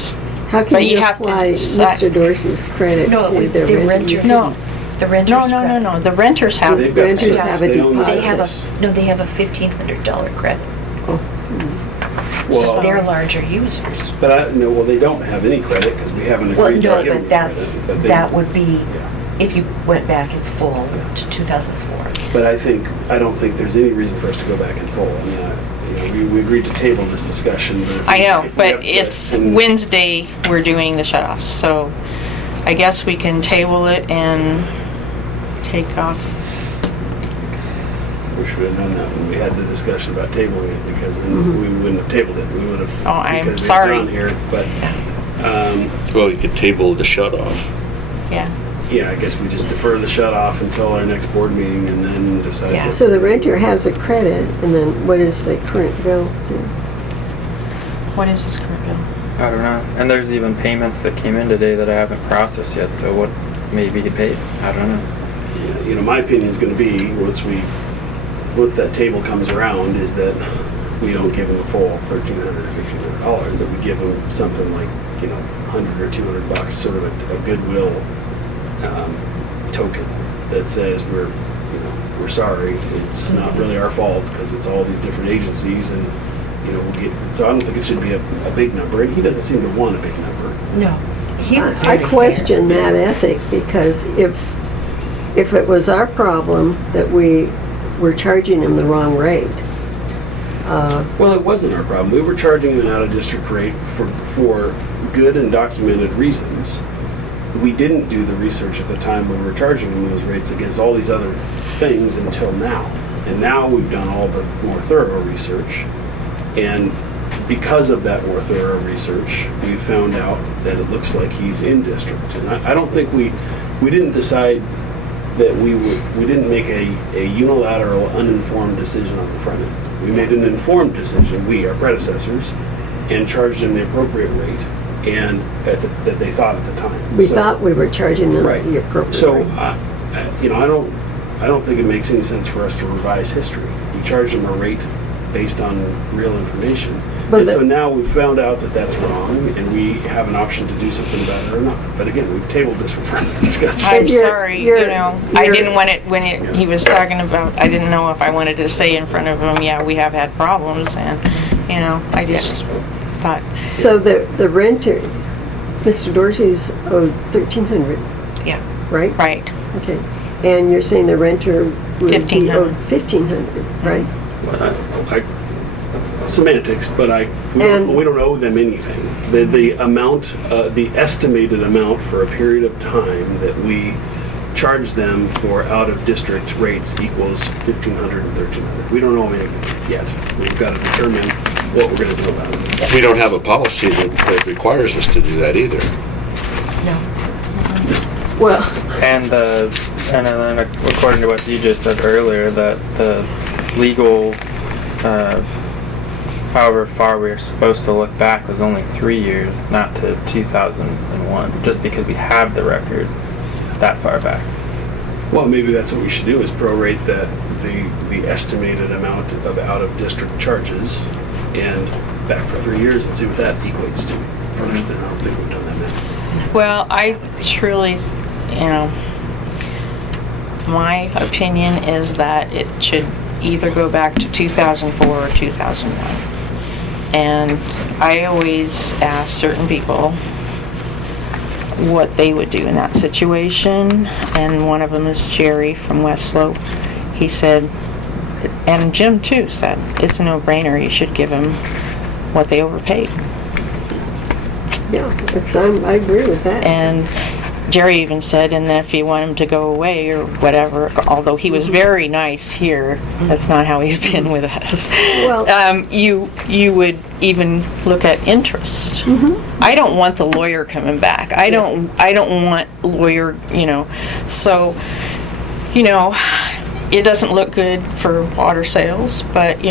How can you apply Mr. Dorsey's credit No, to their the renters? renters. No. The renters. credit. No. The renters have. They've got Renters the have a they own the They have house. they have a $1,500 credit. Well, They're larger users. but well, they don't have any credit because we haven't Well, agreed to no, give but them credit. that would be Yeah. if you went back in full to 2004. But I don't think there's any reason for us to go back in full. I mean, we agreed to table this discussion. But I know, if we but have to- it's and- Wednesday we're doing the shutoffs, so I guess we can table it and take off. We should have known that when we had the discussion about tabling it, because then we wouldn't have tabled it. We would have. Oh, I'm because it's sorry. down here, but Well, you could table the shut-off. Yeah. yeah, I guess we just defer the shut off until our next board meeting and then decide. Yeah. what So to the do. renter has a credit, and then what is the current bill to? What is this current bill? I don't know. And there's even payments that came in today that I haven't processed yet, so what may be paid? I don't know. Yeah, you know, my opinion is going to be once that table comes around, is that we don't give them the full $1,300 or $1,500. That we give them something like, you know, $100 or $200, sort of a goodwill token that says we're sorry. It's not really our fault because it's all these different agencies, and we'll get. So I don't think it should be a big number, and he doesn't seem to want a big number. No, he was I very question that ethic, because if it was our problem that we were charging him the wrong rate. Well, it wasn't our problem. We were charging him an out-of-district rate for good and documented reasons. We didn't do the research at the time when we were charging him those rates against all these other things until now. And now we've done all the more thorough research. And because of that more thorough research, we found out that it looks like he's in district. And I don't think we didn't decide that we didn't make a unilateral, uninformed decision on the front end. We made an informed decision, our predecessors, and charged him the appropriate rate. and that they thought at the time. We So- thought we were charging them Right. the appropriate So, rate. I don't think it makes any sense for us to revise history. We charge them a rate based on real information. But And the- so now we've found out that that's wrong, and we have an option to do something about it or not. But again, we've tabled this for further discussion. I'm you're- sorry, you're- I you're- didn't want it, he was talking about, I didn't know if I wanted to say in front of him, yeah, we have had problems, and, I just thought, So the renter, Mr. Dorsey's owed $1,300, Yeah. right? right, Okay. And you're saying the renter would be $1,500. owed $1,500, right? Semantics, but And- we don't owe them anything. The amount, the estimated amount for a period of time that we charge them for out-of-district rates equals $1,500 and $1,300. We don't owe anything yet. We've got to determine what we're going to do about it. We don't have a policy that requires us to do that either. No. Well, And then according to what you just said earlier, that the legal, however far we were supposed to look back was only 3 years, not to 2001, just because we have the record that far back. Well, maybe that's what we should do, is prorate the estimated amount of out-of-district charges and back for 3 years and see what that equates to. First, and I don't think we've done that many. well, I truly, my opinion is that it should either go back to 2004 or 2001. And I always ask certain people what they would do in that situation, and one of them is Jerry from West Slope. He said, and Jim too said, it's a no-brainer, you should give them what they overpaid. yeah, I agree with that. And Jerry even said, and then if you want him to go away or whatever, although he was very nice here, that's not how he's been with us. Well- You would even look at interest. I don't want the lawyer coming back. I don't want lawyer, so, it doesn't look good for water sales, but,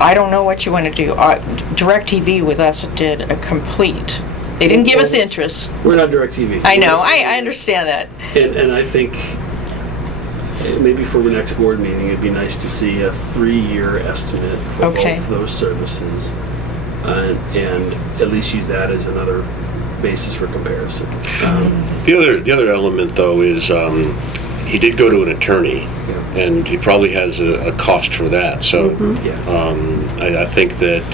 I don't know what you want to do. DirecTV with us did a complete, they didn't give us interest. We're not DirecTV. I know, I understand that. And I think maybe for the next board meeting, it'd be nice to see a 3-year estimate for Okay. both those services. And at least use that as another basis for comparison. The other element, though, is he did go to an attorney, and he probably has a cost for that. So I think that,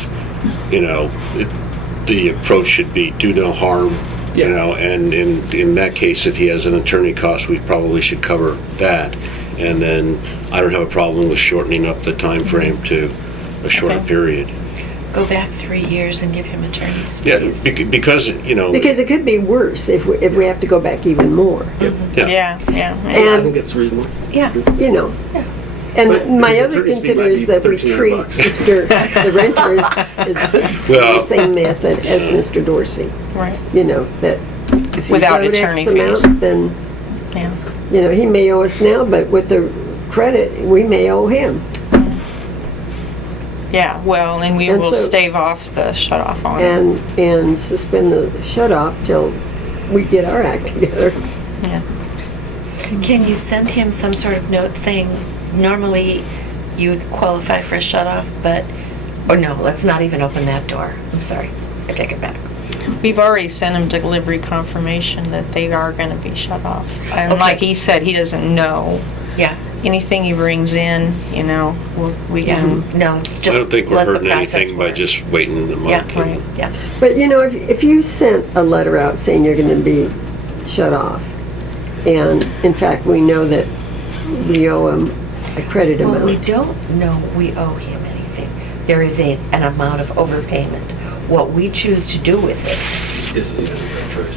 the approach should be do no harm, and in that case, if he has an attorney cost, we probably should cover that. And then I don't have a problem with shortening up the time frame to a shorter Okay. period. Go back 3 years and give him attorney's Yeah, fees. because, Because it could be worse if we have to go back even more, Yeah. I think it's reasonable. Yeah. And But my the other attorney's fee concern might is be that we $1,300. treat the renters is Well- the same method as Mr. Dorsey. Right, That if he's Without owed X attorney amount, fees. then, yeah. he may owe us now, but with the credit, we may owe him. Yeah, well, and we And will so- stave off the shut-off on it. And suspend the shut-off till we get our act together. Yeah. Can you send him some sort of note saying, normally you'd qualify for a shut-off, or no, let's not even open that door. I'm sorry, I take it back. We've already sent him delivery confirmation that they are gonna be shut off. And Okay. like he said, he doesn't know. Yeah. Anything he brings in, we can, No, it's I just don't think we're let the hurting process anything by work. just waiting a Yeah, month. right, yeah. But if you sent a letter out saying you're gonna be shut off, and in fact, we know that we owe him a credit Well, we amount. don't know we owe him anything. There is an amount of overpayment. What we choose to do with it,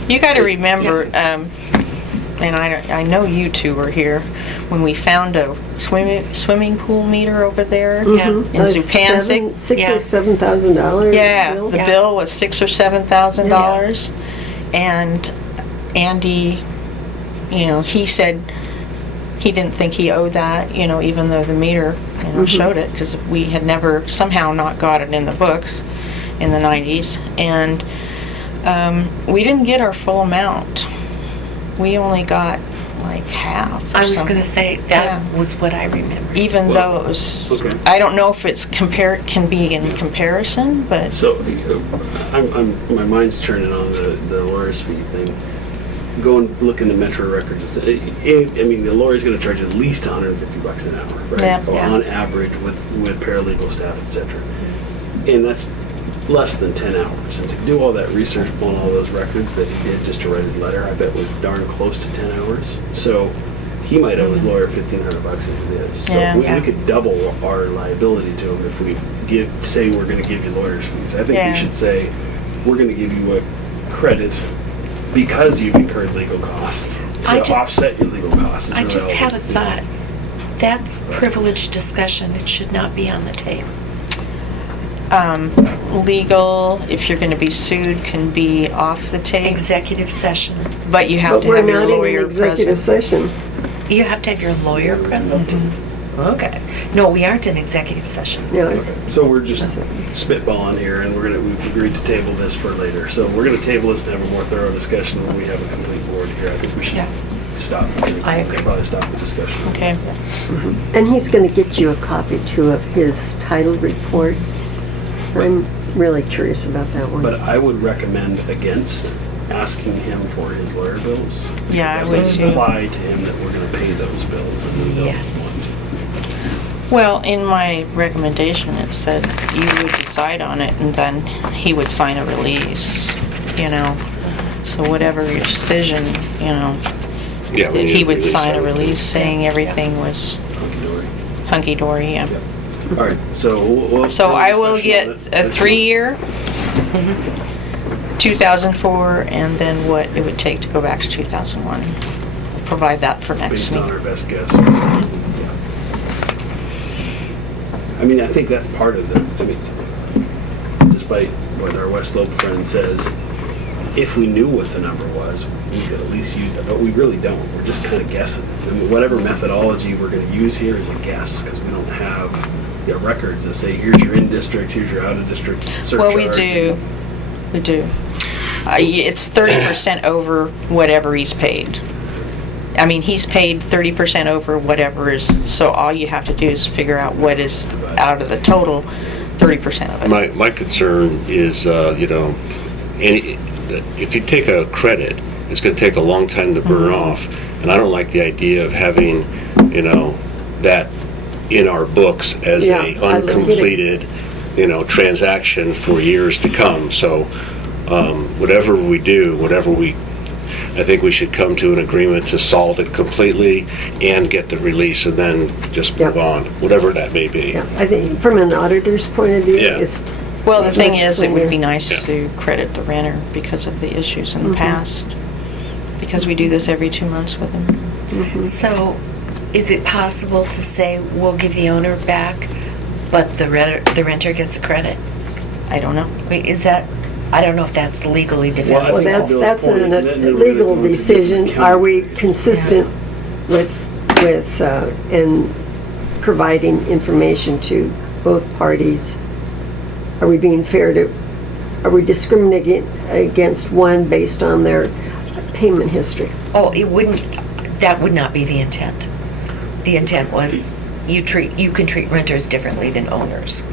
you gotta remember, and I know you two were here, when we found a swimming pool meter over there Mhm. in Zupansik. $6,000 Yeah. or $7,000. Yeah, bill. the Yeah. bill was $6,000 or $7,000, and Andy, he said he didn't think he owed that, even though the meter, showed it, because we had never somehow not got it in the books in the 90s, and We didn't get our full amount. We only got like half or I was something. gonna say, that was what I remember. Even Well, though it was, okay. I don't know if it's can be in comparison, but So, my mind's turning on the lawyer's fee thing. Go and look in the Metro records. I mean, the lawyer's gonna charge at least $150 an hour, right? Yeah. Or Yeah. on average with paralegal staff, et cetera. And that's less than 10 hours. And to do all that research on all those records that he did just to write his letter, I bet was darn close to 10 hours. So he might owe his lawyer $1,500 as it is. So Yeah. we could double our liability to him if we say we're gonna give you lawyer's fees. I think Yeah. we should say, we're gonna give you a credit because you've incurred legal costs I to just- offset your legal costs. is I really just all have a we- thought. That's privileged discussion. It should not be on the table. legal, if you're going to be sued, can be off the table, Executive session. but you have But to we're have your not in an lawyer executive present. session. You have to have your lawyer present? Okay. No, we aren't in executive session. No, it's, Okay, so we're just spitballing here, and we've agreed to table this for later. So we're gonna table this and have a more thorough discussion when we have a complete board here. I think we should Yeah. stop. I agree. Probably stop the discussion. Okay. and he's gonna get you a copy too of his title report. So I'm really curious about that one. But I would recommend against asking him for his lawyer bills. Yeah, I That would would too. imply to him that we're gonna pay those bills and we don't Yes. want. Well, in my recommendation, it said you would decide on it and then he would sign a release, you know. So whatever your decision, you know, Yeah, we need he to would release sign a everything. release saying everything was Hunky-dory. hunky-dory, yeah. All right, so we'll. So I will discussion get on it. a 3-year, 2004, and then what it would take to go back to 2001. Provide that for next Based on week. our best guess. I mean, I think that's part of the, I mean, despite what our West Slope friend says, if we knew what the number was, we could at least use that, but we really don't. We're just kind of guessing. I mean, whatever methodology we're going to use here is a guess, because we don't have records that say, here's your in-district, here's your out-of-district surcharge. Well, we do. It's 30% over whatever he's paid. I mean, he's paid 30% over whatever is, so all you have to do is figure out what is out of the total, 30% of it. My concern is, if you take a credit, it's going to take a long time to burn off, and I don't like the idea of having, that in our books as Yeah, a I like it. uncompleted, transaction for years to come. So, whatever we do, I think we should come to an agreement to solve it completely and get the release and then just move Yeah. on, whatever that may be. Yeah, I think from an auditor's point of view, Yeah. it's, Well, the thing That's is, it would be clear. nice Yeah. to credit the renter because of the issues in the past, because we do this every 2 months with him. So, is it possible to say we'll give the owner back, but the renter gets a credit? I don't know. Wait, is that, I don't know if that's legally Well, I well, defensible. think that's Bill's that's point, a then we're legal gonna go into decision. different Are we county. consistent with in providing information to both parties? Are we being fair to, are we discriminating against one based on their payment history? Oh, that would not be the intent. The intent was you can treat renters differently than owners.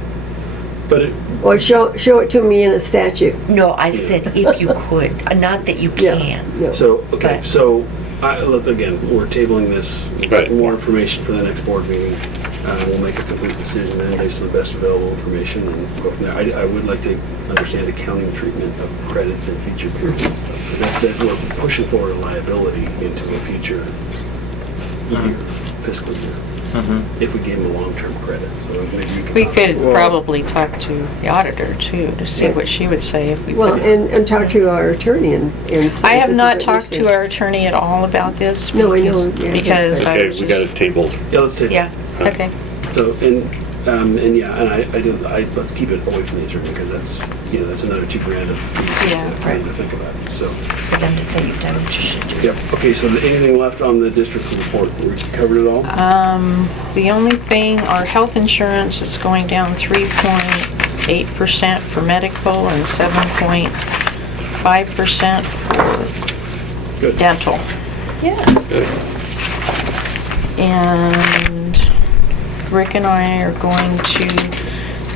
But it, Or show it to me in a statute. No, I said if you could, not that you Yeah, can. yeah. so, okay, But- so, again, we're tabling this, Right. more information for the next board meeting. We'll make a complete decision then based on the best available information and go from there. I would like to understand accounting treatment of credits in future periods, because that we're pushing forward a liability into a future year, fiscal year, if we gave them a long-term credit, so maybe you can. We talk- could probably talk to the auditor too, to see what she would say if we Well, put it. and talk to our attorney and say. I have this is not what you're talked saying. to our attorney at all about this. No, I know, yeah. Because I Okay, was we got just, it tabled. Yeah, let's table. Yeah. okay. So, let's keep it away from the attorney, because that's another $2,000 of Yeah, to right. think about, so. For them to say you've done what you should do. Yep, okay, so anything left on the district report? We covered it all? The only thing, our health insurance is going down 3.8% for medical and 5% Good. dental. Yeah. And Rick and I are going to,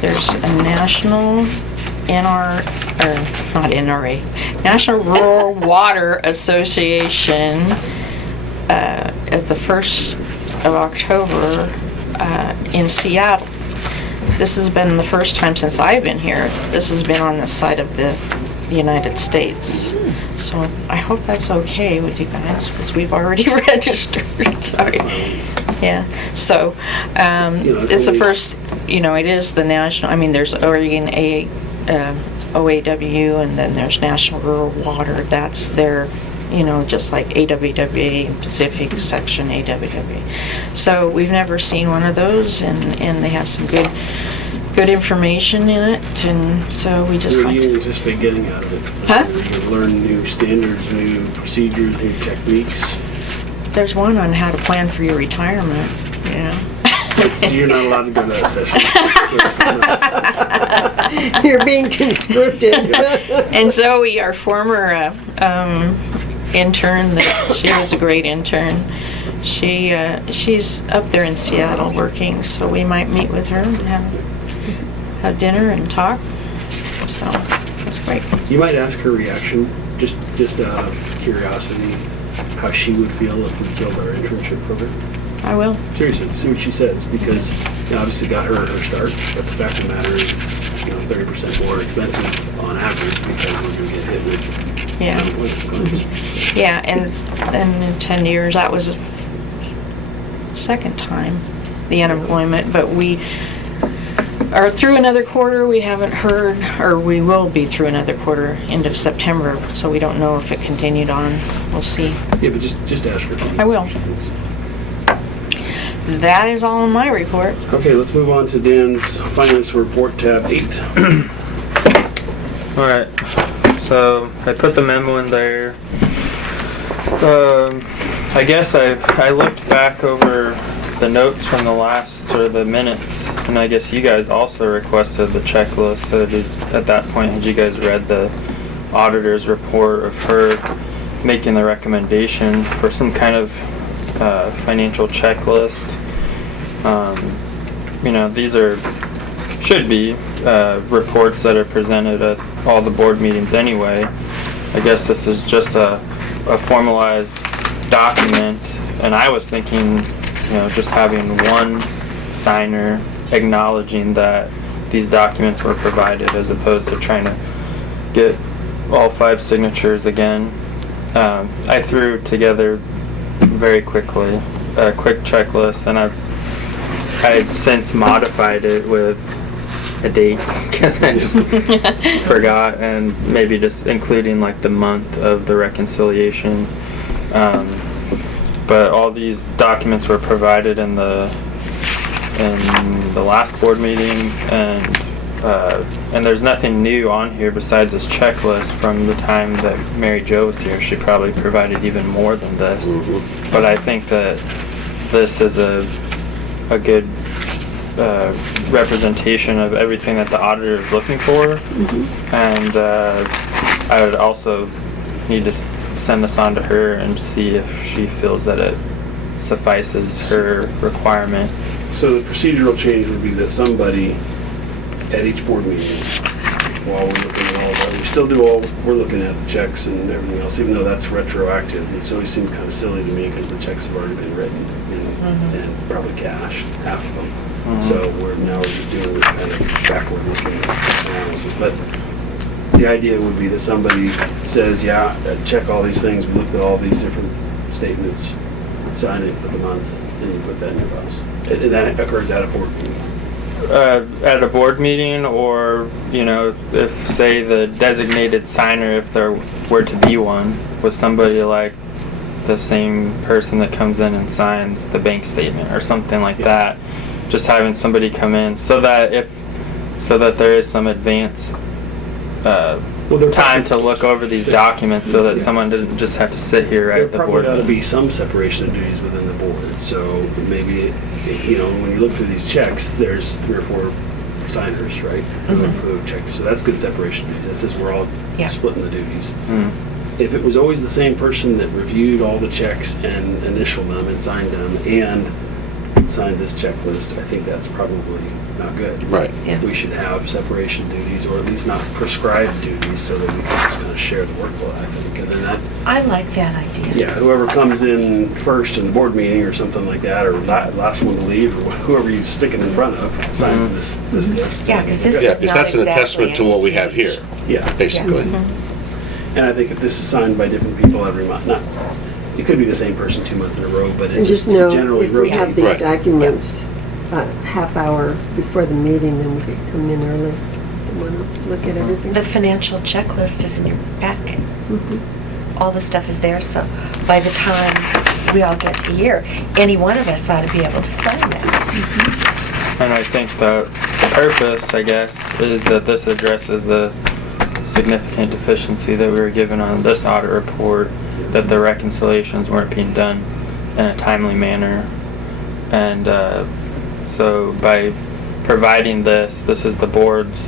there's a national not NRA, National Rural Water Association at the 1st of October in Seattle. This has been the first time since I've been here. This has been on the side of the United States. So I hope that's okay with you guys, because we've already registered. Sorry. Yeah. So it's the first, it is the national, there's Oregon OAW, and then there's National Rural Water. That's their, just like AWWA, Pacific Section AWWA. So we've never seen one of those, and they have some good information in it, and so we just What do you anticipate getting out of it? Huh? You learn new standards, new procedures, new techniques. There's one on how to plan for your retirement, You're not allowed to go to that session. You're being conscripted. And Zoe, our former intern, she was a great intern. She's up there in Seattle working, so we might meet with her and have dinner and talk. So that's great. You might ask her reaction, just out of curiosity, how she would feel if we killed our internship program. I will. Seriously, see what she says, because obviously got her start, but the fact of the matter is it's 30% more expensive on average because we're going to get hit with unemployment claims. Yeah, and in 10 years that was the second time the unemployment, but we are through another quarter. We haven't heard, or we will be through another quarter end of September, so we don't know if it continued on. We'll see. Yeah, but just ask her. I will. That is all in my report. Okay, let's move on to Dan's finance report, tab 8. Alright, so I put the memo in there. I guess I looked back over the notes from the last, or the minutes, and I guess you guys also requested the checklist. So at that point, had you guys read the auditor's report of her making the recommendation for some kind of financial checklist? These should be reports that are presented at all the board meetings anyway. I guess this is just a formalized document, and I was thinking, just having one signer acknowledging that these documents were provided, as opposed to trying to get all 5 signatures again. I threw together very quickly a quick checklist, and I've since modified it with a date because I just forgot, and maybe just including like the month of the reconciliation. But all these documents were provided in the last board meeting, and there's nothing new on here besides this checklist from the time that Mary Jo was here. She probably provided even more than this. But I think that this is a good representation of everything that the auditor is looking for. And I would also need to send this on to her and see if she feels that it suffices her requirement. So the procedural change would be that somebody at each board meeting, while we're looking at all that, we still do we're looking at the checks and everything else, even though that's retroactive. It's always seemed kind of silly to me because the checks have already been written and probably cash, half of them. So we're just doing this kind of backward looking analysis. But the idea would be that somebody says, yeah, check all these things, we looked at all these different statements, sign it for the month, and you put that in your files. And that occurs at a board meeting. At a board meeting, or if say the designated signer, if there were to be one, was somebody like the same person that comes in and signs the bank statement or something like that. Just having somebody come in so that there is some advanced time to look over these documents, so that someone doesn't just have to sit here at the board. There probably ought to be some separation of duties within the board. So maybe when you look through these checks, there's 3 or 4 signers, right? For the check. So that's good separation of duties. That says we're all Yeah. splitting the duties. Mm. If it was always the same person that reviewed all the checks and initialed them and signed them and signed this checklist, I think that's probably not good. Right. Yeah. We should have separation duties, or at least not prescribed duties, so that we can just kind of share the workload, I think. And then that, I like that idea. yeah, whoever comes in first in the board meeting or something like that, or last one to leave, or whoever you stick it in front of, signs this list. Yeah, because this Yeah, is because not that's an exactly attestment to what we have here, Yeah. basically. And I think if this is signed by different people every month, not, it could be the same person 2 months in a row, but it And just just know, generally if we have rotates. these Right. documents a half hour before the meeting, then we could come in early. Want to look at everything? The financial checklist is in your packet. Mhm. All the stuff is there, so by the time we all get to here, any one of us ought to be able to sign that. And I think the purpose, I guess, is that this addresses the significant deficiency that we were given on this audit report, that the reconciliations weren't being done in a timely manner. And so by providing this is the board's,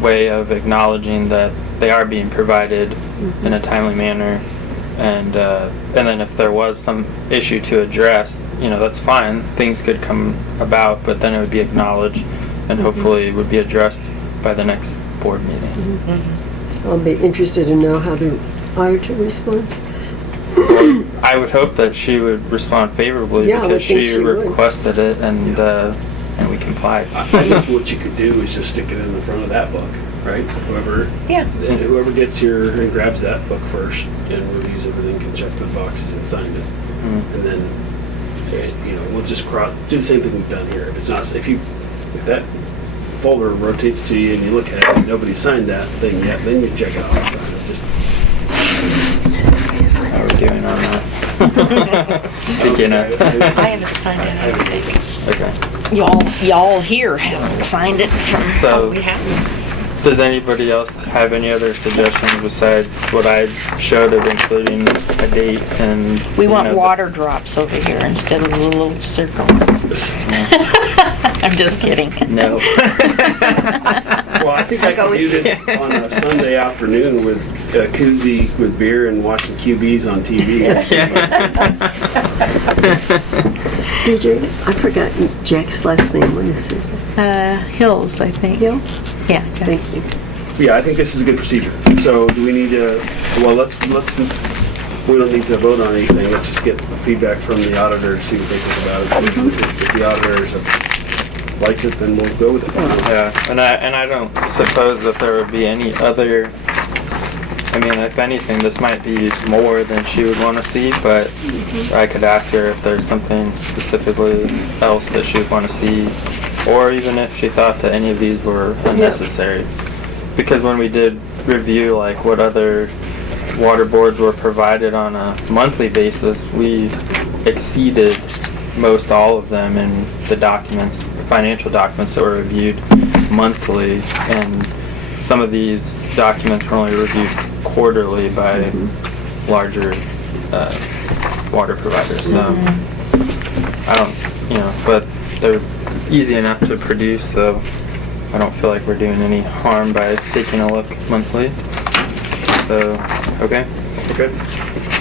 way of acknowledging that they are being provided in a timely manner. And then if there was some issue to address, that's fine. Things could come about, but then it would be acknowledged and hopefully would be addressed by the next board meeting. I'll be interested to know how the auditor responds. I would hope that she would respond favorably Yeah, I would because think she she would. requested it and we complied. I think what you could do is just stick it in the front of that book, right? Yeah. Whoever gets here and grabs that book first and reviews everything can check the boxes and sign it. Mm. And then, we'll just do the same thing we've done here. If it's not, if that folder rotates to you and you look at it and nobody signed that thing yet, then you check it off and sign it. Just How are we doing on that? Speaking of. I haven't signed it, I don't think. Okay. Y'all here haven't signed it from. So, We haven't. does anybody else have any other suggestions besides what I showed of including a date and? We want the- water drops over here instead of the little circles. I'm just kidding. No. Well, I think I could do this on a Sunday afternoon with a koozie with beer and watching QBs on TV. DJ, I forgot Jack's last name. What is his? Hills, I think. Hill? Yeah. Thank you. Yeah, I think this is a good procedure. So do we need to, well, we don't need to vote on anything. Let's just get feedback from the auditor to see what they think about it. If the auditor likes it, then we'll go with it. Yeah, and I don't suppose that there would be any other, if anything, this might be more than she would want to see, but I could ask her if there's something specifically else that she would want to see, or even if she thought that any of these were unnecessary. Because when we did review like what other water boards were provided on a monthly basis, we exceeded most all of them in the documents, the financial documents that were reviewed monthly, and some of these documents were only reviewed quarterly by larger water providers. So I don't, but they're easy enough to produce, so I don't feel like we're doing any harm by taking a look monthly. So, okay. Okay.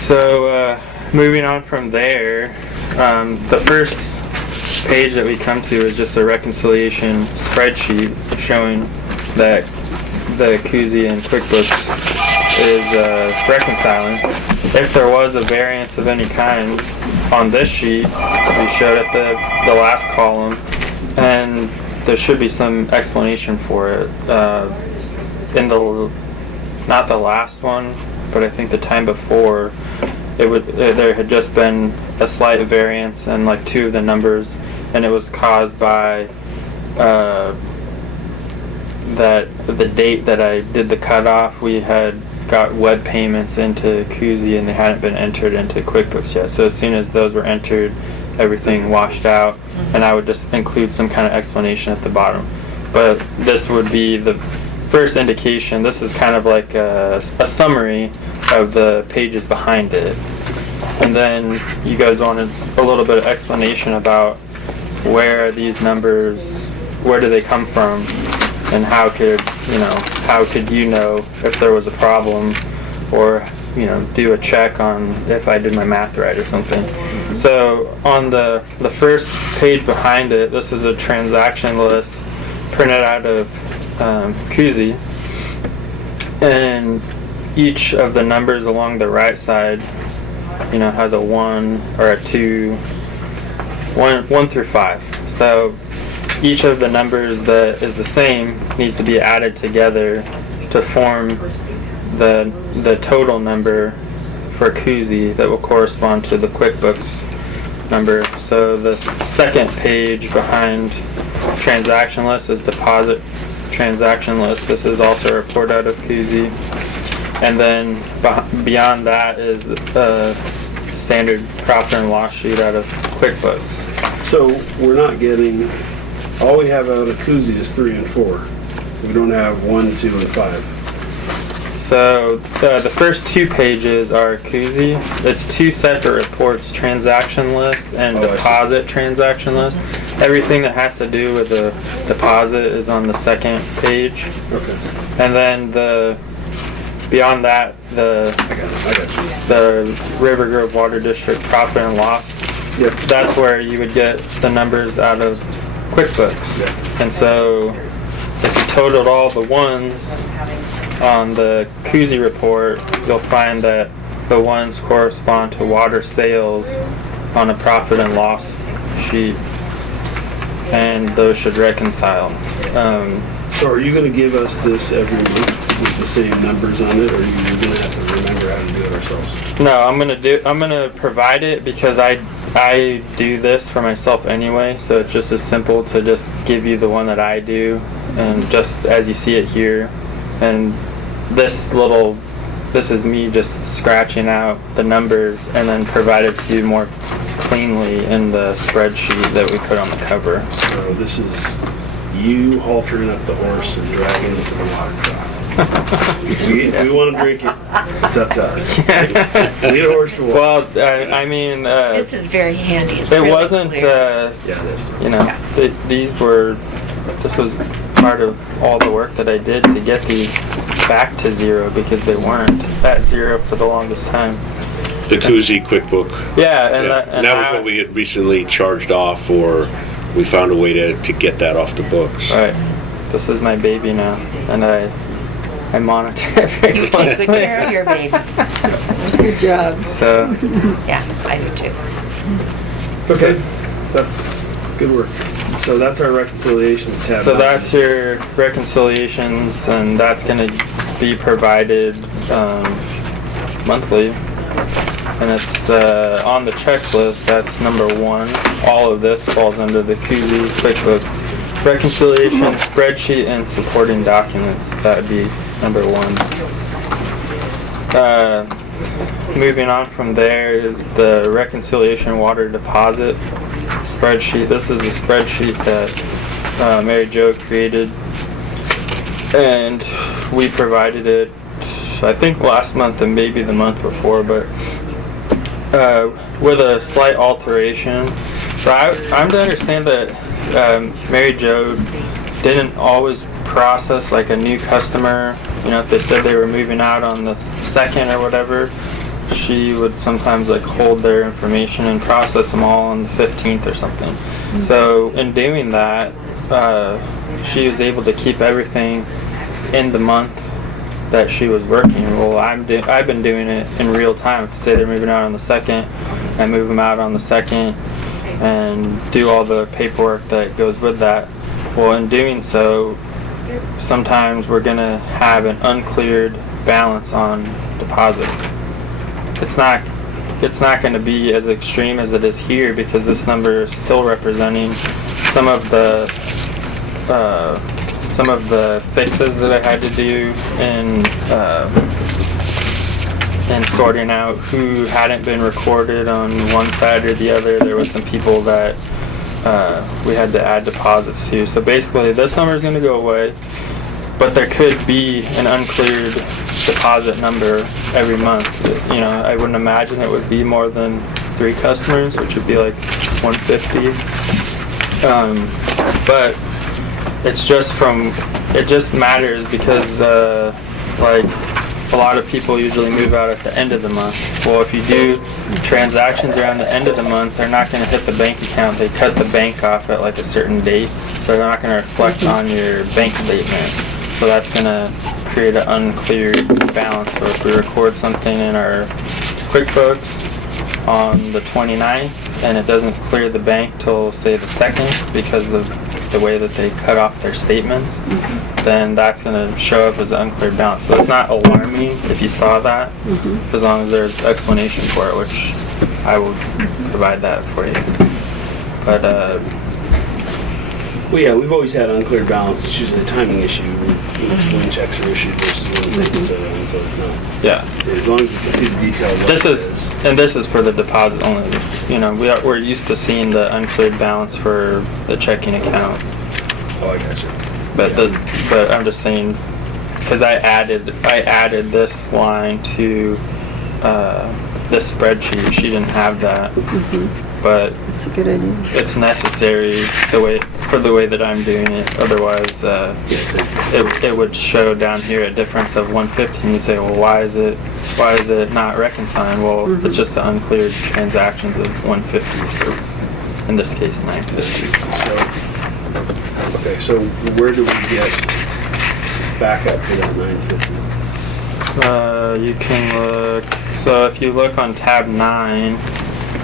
So, moving on from there, the first page that we come to is just a reconciliation spreadsheet showing that the Koozie and QuickBooks is reconciling. If there was a variance of any kind on this sheet, we showed at the last column, and there should be some explanation for it. In the, not the last one, but I think the time before, there had just been a slight variance in like two of the numbers, and it was caused by that the date that I did the cutoff, we had got web payments into Koozie and they hadn't been entered into QuickBooks yet. So as soon as those were entered, everything washed out, and I would just include some kind of explanation at the bottom. But this would be the first indication. This is kind of like a summary of the pages behind it. And then you guys wanted a little bit of explanation about where these numbers, where do they come from? And how could you know if there was a problem, or do a check on if I did my math right or something. So on the first page behind it, this is a transaction list printed out of Koozie, and each of the numbers along the right side, has a 1 or a 2, 1 through 5. So each of the numbers that is the same needs to be added together to form the total number for Koozie that will correspond to the QuickBooks number. So the second page behind transaction list is deposit transaction list. This is also a report out of Koozie. And then beyond that is the standard profit and loss sheet out of QuickBooks. So we're not getting, all we have out of Koozie is 3 and 4. We don't have 1, 2, and 5. So the first 2 pages are Koozie. It's 2 separate reports, transaction list and deposit transaction list. Everything that has to do with the deposit is on the second page. Okay. And then beyond that, the Rivergrove Water District profit and loss. Yep. That's where you would get the numbers out of QuickBooks. Yep. And so if you totaled all the ones on the Koozie report, you'll find that the ones correspond to water sales on a profit and loss sheet, and those should reconcile. So are you going to give us this every month with the same numbers on it, or are you going to have to remember how to do it ourselves? No, I'm gonna provide it because I do this for myself anyway, so it's just as simple to just give you the one that I do, and just as you see it here. And this is me just scratching out the numbers and then provide it to you more cleanly in the spreadsheet that we put on the cover. So this is you haltering up the horse and dragging it to the water trough. If we want to drink it, it's up to us. Need a horse to walk. Well, I mean, This is very handy. It's it really wasn't, clear. Yeah, this. This was part of all the work that I did to get these back to 0, because they weren't at 0 for the longest time. The Koozie QuickBook. Yeah, And that was what we had recently charged off, or we found a way to get that off the books. Right. This is my baby now, and I monitor it very You closely. take good care of your baby. Good job. So, Yeah, I do too. Okay, that's good work. So that's our reconciliations tab. so that's your reconciliations, and that's going to be provided monthly. And it's on the checklist. That's number 1. All of this falls under the Koozie QuickBook reconciliation spreadsheet and supporting documents. That would be number 1. Moving on from there is the reconciliation water deposit spreadsheet. This is a spreadsheet that Mary Jo created, and we provided it, I think, last month and maybe the month before, but with a slight alteration. So I'm to understand that Mary Jo didn't always process like a new customer. If they said they were moving out on the 2nd or whatever, she would sometimes like hold their information and process them all on the 15th or something. Mm-hmm. So in doing that, she was able to keep everything in the month that she was working. Well, I've been doing it in real time. Say they're moving out on the 2nd, I move them out on the 2nd and do all the paperwork that goes with that. Well, in doing so, sometimes we're going to have an uncleared balance on deposits. It's not going to be as extreme as it is here, because this number is still representing some of the fixes that I had to do in sorting out who hadn't been recorded on one side or the other. There was some people that we had to add deposits to. So basically this number is going to go away, but there could be an uncleared deposit number every month. I wouldn't imagine it would be more than 3 customers, which would be like 150. But it's just it just matters because like a lot of people usually move out at the end of the month. Well, if you do transactions around the end of the month, they're not going to hit the bank account. They cut the bank off at like a certain date, so they're not going to reflect on your bank statement. So that's going to create an unclear balance. So if we record something in our QuickBooks on the 29th and it doesn't clear the bank till say the 2nd because of the way that they cut off their statements, then that's going to show up as an unclear balance. So it's not alarming if you saw that, as long as there's explanation for it, which I will provide that for you. But well, yeah, we've always had unclear balance. It's usually a timing issue when checks are issued versus when statements are run, so it's not. yeah. As long as we can see the detail of what This it is, and this is for the deposit only. You know, we're used to seeing the uncleared balance for the checking account. Oh, I gotcha. But I'm just saying, because I added this line to this spreadsheet. She didn't have that, but That's a good idea. it's necessary for the way that I'm doing it. Otherwise, it would show down here a difference of 150, and you say, well, why is it not reconciling? Well, it's just the uncleared transactions of 150, or in this case 950. So where do we get back up to that 950? You can look. So if you look on tab 9.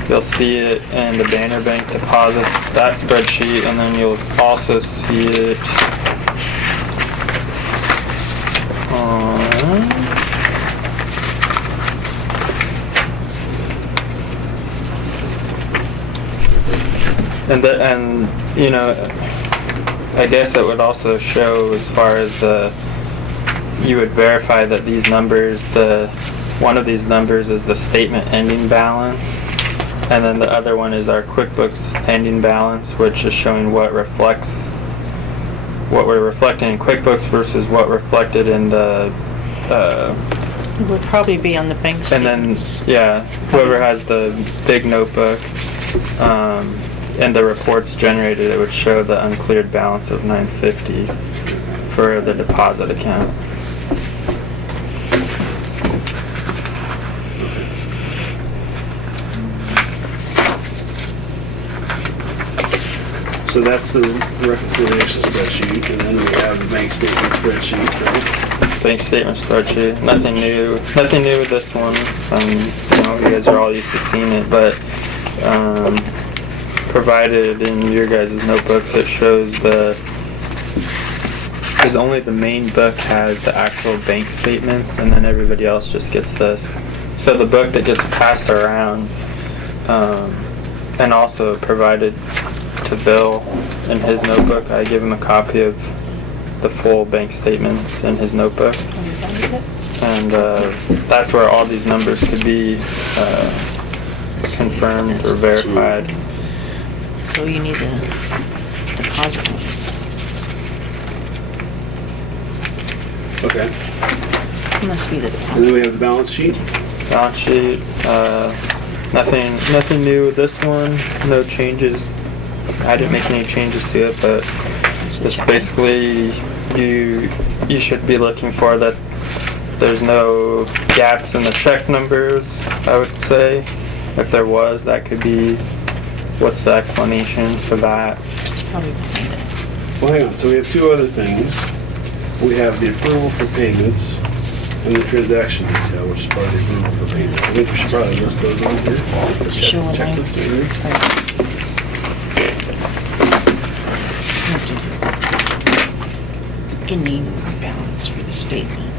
You'll see it in the Banner Bank deposits, that spreadsheet, and then you'll also see it on and you know, I guess it would also show as far as you would verify that these numbers, one of these numbers is the statement ending balance. And then the other one is our QuickBooks ending balance, which is showing what we're reflecting in QuickBooks versus what reflected in the. It would probably be on the bank And then, statements. whoever has the big notebook and the reports generated, it would show the uncleared balance of 950 for the deposit account. So that's the reconciliation spreadsheet, and then we have the bank statement spreadsheet, right? Bank statement spreadsheet. Nothing new with this one. You know, you guys are all used to seeing it, but provided in your guys' notebooks, it shows because only the main book has the actual bank statements, and then everybody else just gets this. So the book that gets passed around, and also provided to Bill in his notebook, I give him a copy of the full bank statements in his notebook, and that's where all these numbers could be confirmed or verified. So you need a deposit. Okay. It must be the And deposit. then we have the balance sheet. Balance sheet, nothing new with this one, no changes. I didn't make any changes to it, but it's basically, you should be looking for that there's no gaps in the check numbers, I would say. If there was, that could be, what's the explanation for that? It's probably behind it. Well, hang on. So we have two other things. We have the approval for payments and the transaction detail, which is part of the approval for payments. I think we should probably list those on here. Show a Checklist line. here. Ending balance for the statement.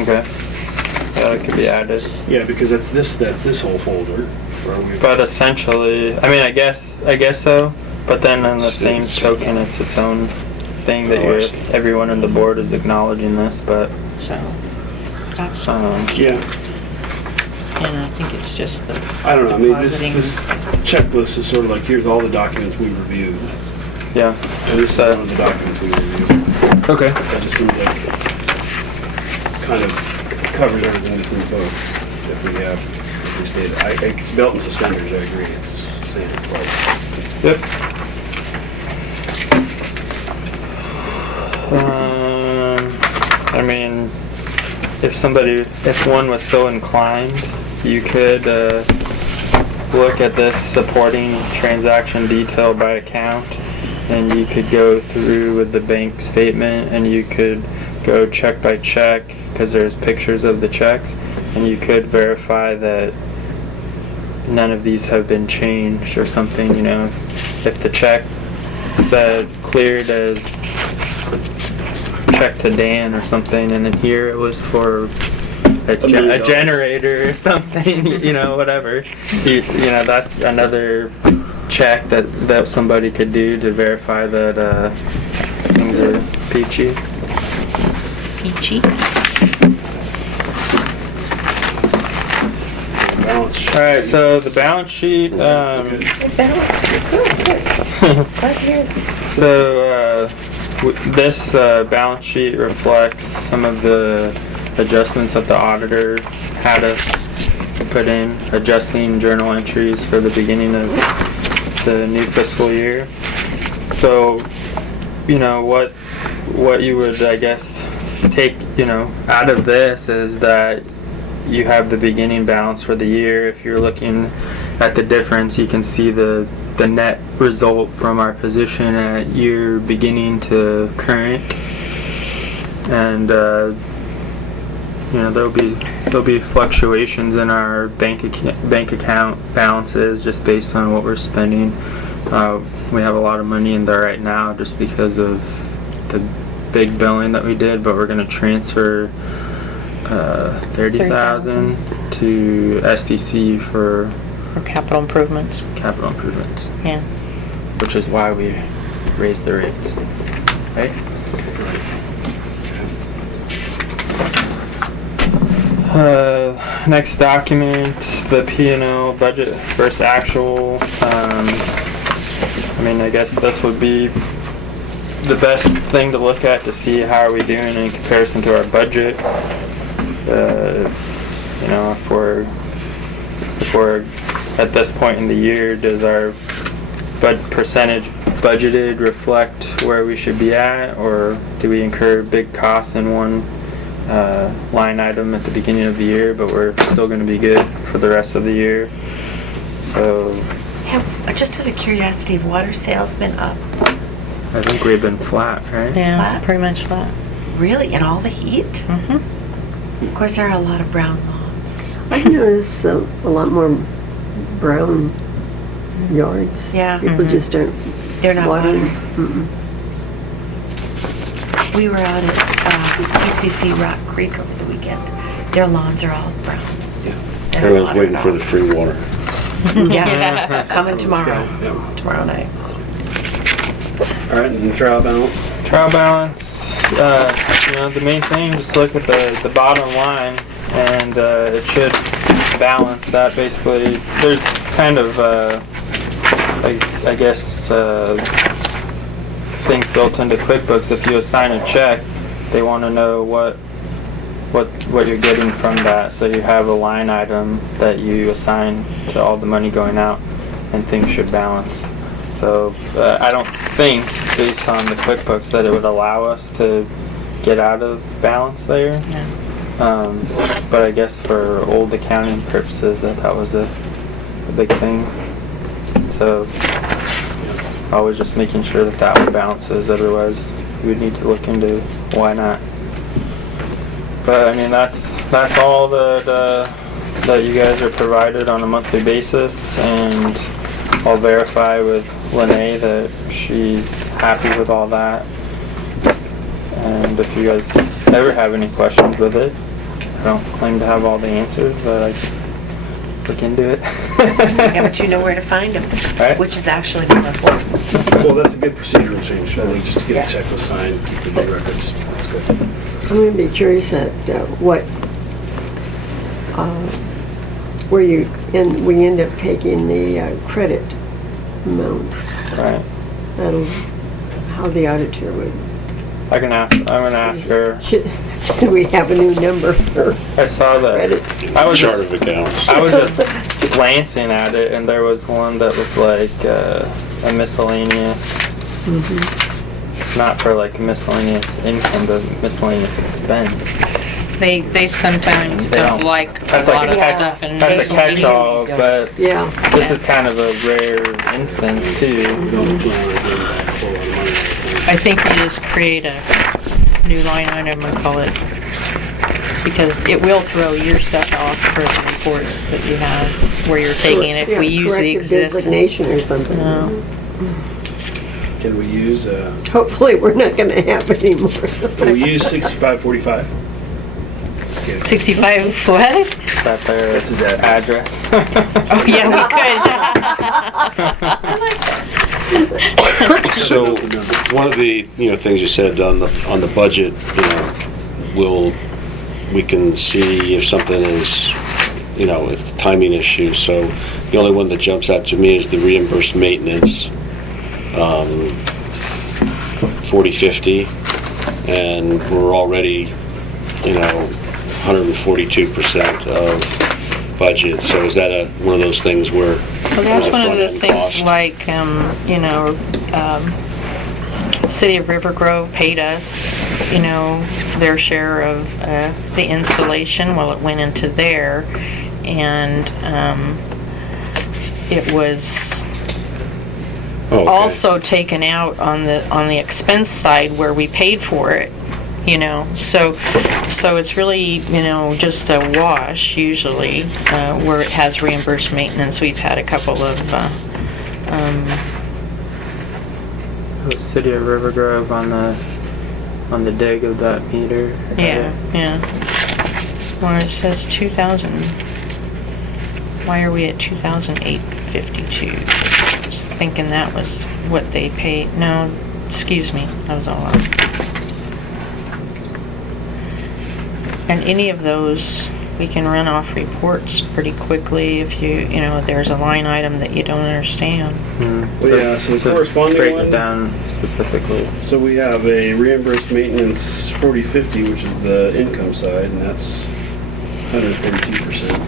Okay. That could be added. Yeah, because that's this whole folder where we. But essentially, I mean, I guess so. But then on the same token, it's its own thing that everyone on the board is acknowledging this. But So that's, Yeah. and I think it's just the I don't know. I mean, depositing. this checklist is sort of like, here's all the documents we reviewed, yeah. and this is one of the documents we reviewed. Okay. That just seems like kind of covers everything that's in the book. If we stayed, it's belt and suspenders. I agree. It's saying it twice. Yep. if one was so inclined, you could look at this supporting transaction detail by account, and you could go through with the bank statement, and you could go check by check, because there's pictures of the checks, and you could verify that none of these have been changed or something, you know. If the check said cleared as check to Dan or something, and then here it was for a generator or something, you know, whatever. You know, that's another check that somebody could do to verify that things are peachy. Peachy. All right, so the balance sheet. So this balance sheet reflects some of the adjustments that the auditor had us put in, adjusting journal entries for the beginning of the new fiscal year. So, you know, what you would, I guess, take, you know, out of this is that you have the beginning balance for the year. If you're looking at the difference, you can see the net result from our position at year beginning to current, and you know, there'll be fluctuations in our bank account balances just based on what we're spending. We have a lot of money in there right now just because of the big billing that we did, but we're going to transfer 30,000 to SDC for capital improvements. Yeah. Which is why we raised the rates, right? Next document, the P&L budget versus actual. I mean, I guess this would be the best thing to look at to see how are we doing in comparison to our budget. You know, if we're at this point in the year, does our percentage budgeted reflect where we should be at, or do we incur big costs in one line item at the beginning of the year, but we're still going to be good for the rest of the year? So, Just out of curiosity, have water sales been up? I think we've been flat, right? Yeah, Flat? pretty much flat. Really? In all the heat? Mm-hmm. Of course, there are a lot of brown lawns. I noticed a lot more brown yards. Yeah. People just aren't They're not watering. watering. We were out at PCC Rock Creek over the weekend. Their lawns are all brown. Yeah. They're Everyone's watered waiting for off. the free water. Yeah, coming tomorrow. Yeah. Tomorrow night. All right, and the trial balance. Trial balance, you know, the main thing, just look at the bottom line, and it should balance that. Basically, there's kind of, I guess, things built into QuickBooks. If you assign a check, they want to know what you're getting from that. So you have a line item that you assign to all the money going out, and things should balance. So I don't think, based on the QuickBooks, that it would allow us to get out of balance there. No. But I guess for old accounting purposes, that was a big thing. So always just making sure that one balances. Otherwise, we would need to look into why not. But I mean, that's all that you guys are provided on a monthly basis, and I'll verify with Lene that she's happy with all that. And if you guys ever have any questions with it, I don't claim to have all the answers, but I look into it. Yeah, but you know where to find them, Right. which is actually more important. Well, that's a good procedural change, only just to get the checklist signed, the new records. That's good. I'm going to be curious at where we end up taking the credit amount. Right. How the auditor would. I'm gonna ask her. Should we have a new number for I saw that. credits? I was Chart just, of accounts. I was just glancing at it, and there was one that was like a miscellaneous, not for like miscellaneous income, but miscellaneous expense. They sometimes They don't don't- like a That's lot like of a stuff and. That's a social media. catch-all, but Yeah. this is kind of a rare instance We too. don't plan on paying back a whole lot of money, I think. I think you just create a new line item and call it, because it will throw your stuff off for the reports that you have, where you're taking it, if we use the Corrective existing. designation or something. No. Can we use, Hopefully, we're not gonna have any more. can we use 6545? 65, what? Is that their That's his address? Oh, yeah, we could. So, one of the, things you said on the budget, we can see if something is, if timing issue. So, the only one that jumps out to me is the reimbursed maintenance, 40/50, and we're already, 142% of budget. So is that one of those things where? Well, that's one of those things cost? like, City of Rivergrove paid us, their share of the installation. Well, it went into there, and it was Oh, okay. also taken out on the expense side where we paid for it. So it's really, just a wash usually, where it has reimbursed maintenance. We've had a couple of, The City of Rivergrove on the dig of that meter. yeah. Well, it says 2,000. Why are we at 2,852? Just thinking that was what they paid. No, excuse me, that was all wrong. And any of those, we can run off reports pretty quickly if there's a line item that you don't understand. Well, yeah, so the corresponding break one- it down specifically. So we have a reimbursed maintenance 40/50, which is the income side, and that's 142%.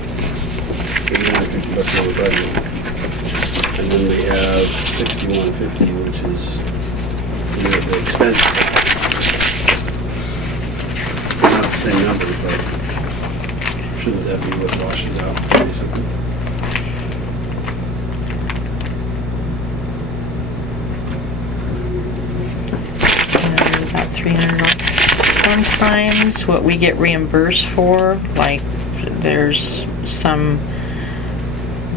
$850 over budget. And then we have 61/50, which is the expense side. Not the same numbers, but shouldn't that be what washes out, basically? About $300. Sometimes what we get reimbursed for, like there's some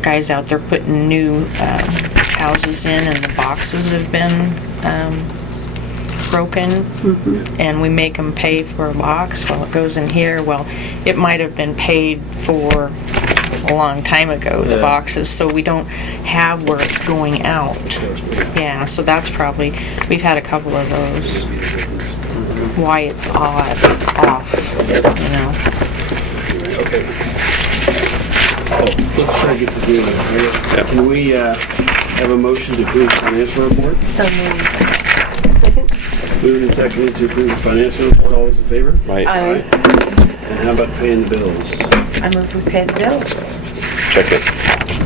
guys out there putting new houses in and the boxes have been broken, and we make them pay for a box. Well, it goes in here. Well, it might have been paid for a long time ago, the Yeah. boxes, so we don't have where it's going out. Yeah, so that's probably, we've had a couple of those. Why it's off, Okay. Oh, let's try to get the deal here. Can we have a motion to approve the financial report? So moved. Second? Moved and seconded to approve the financial report. All those in favor? Right, Aye. And how about paying the bills? I move we pay the bills. check it.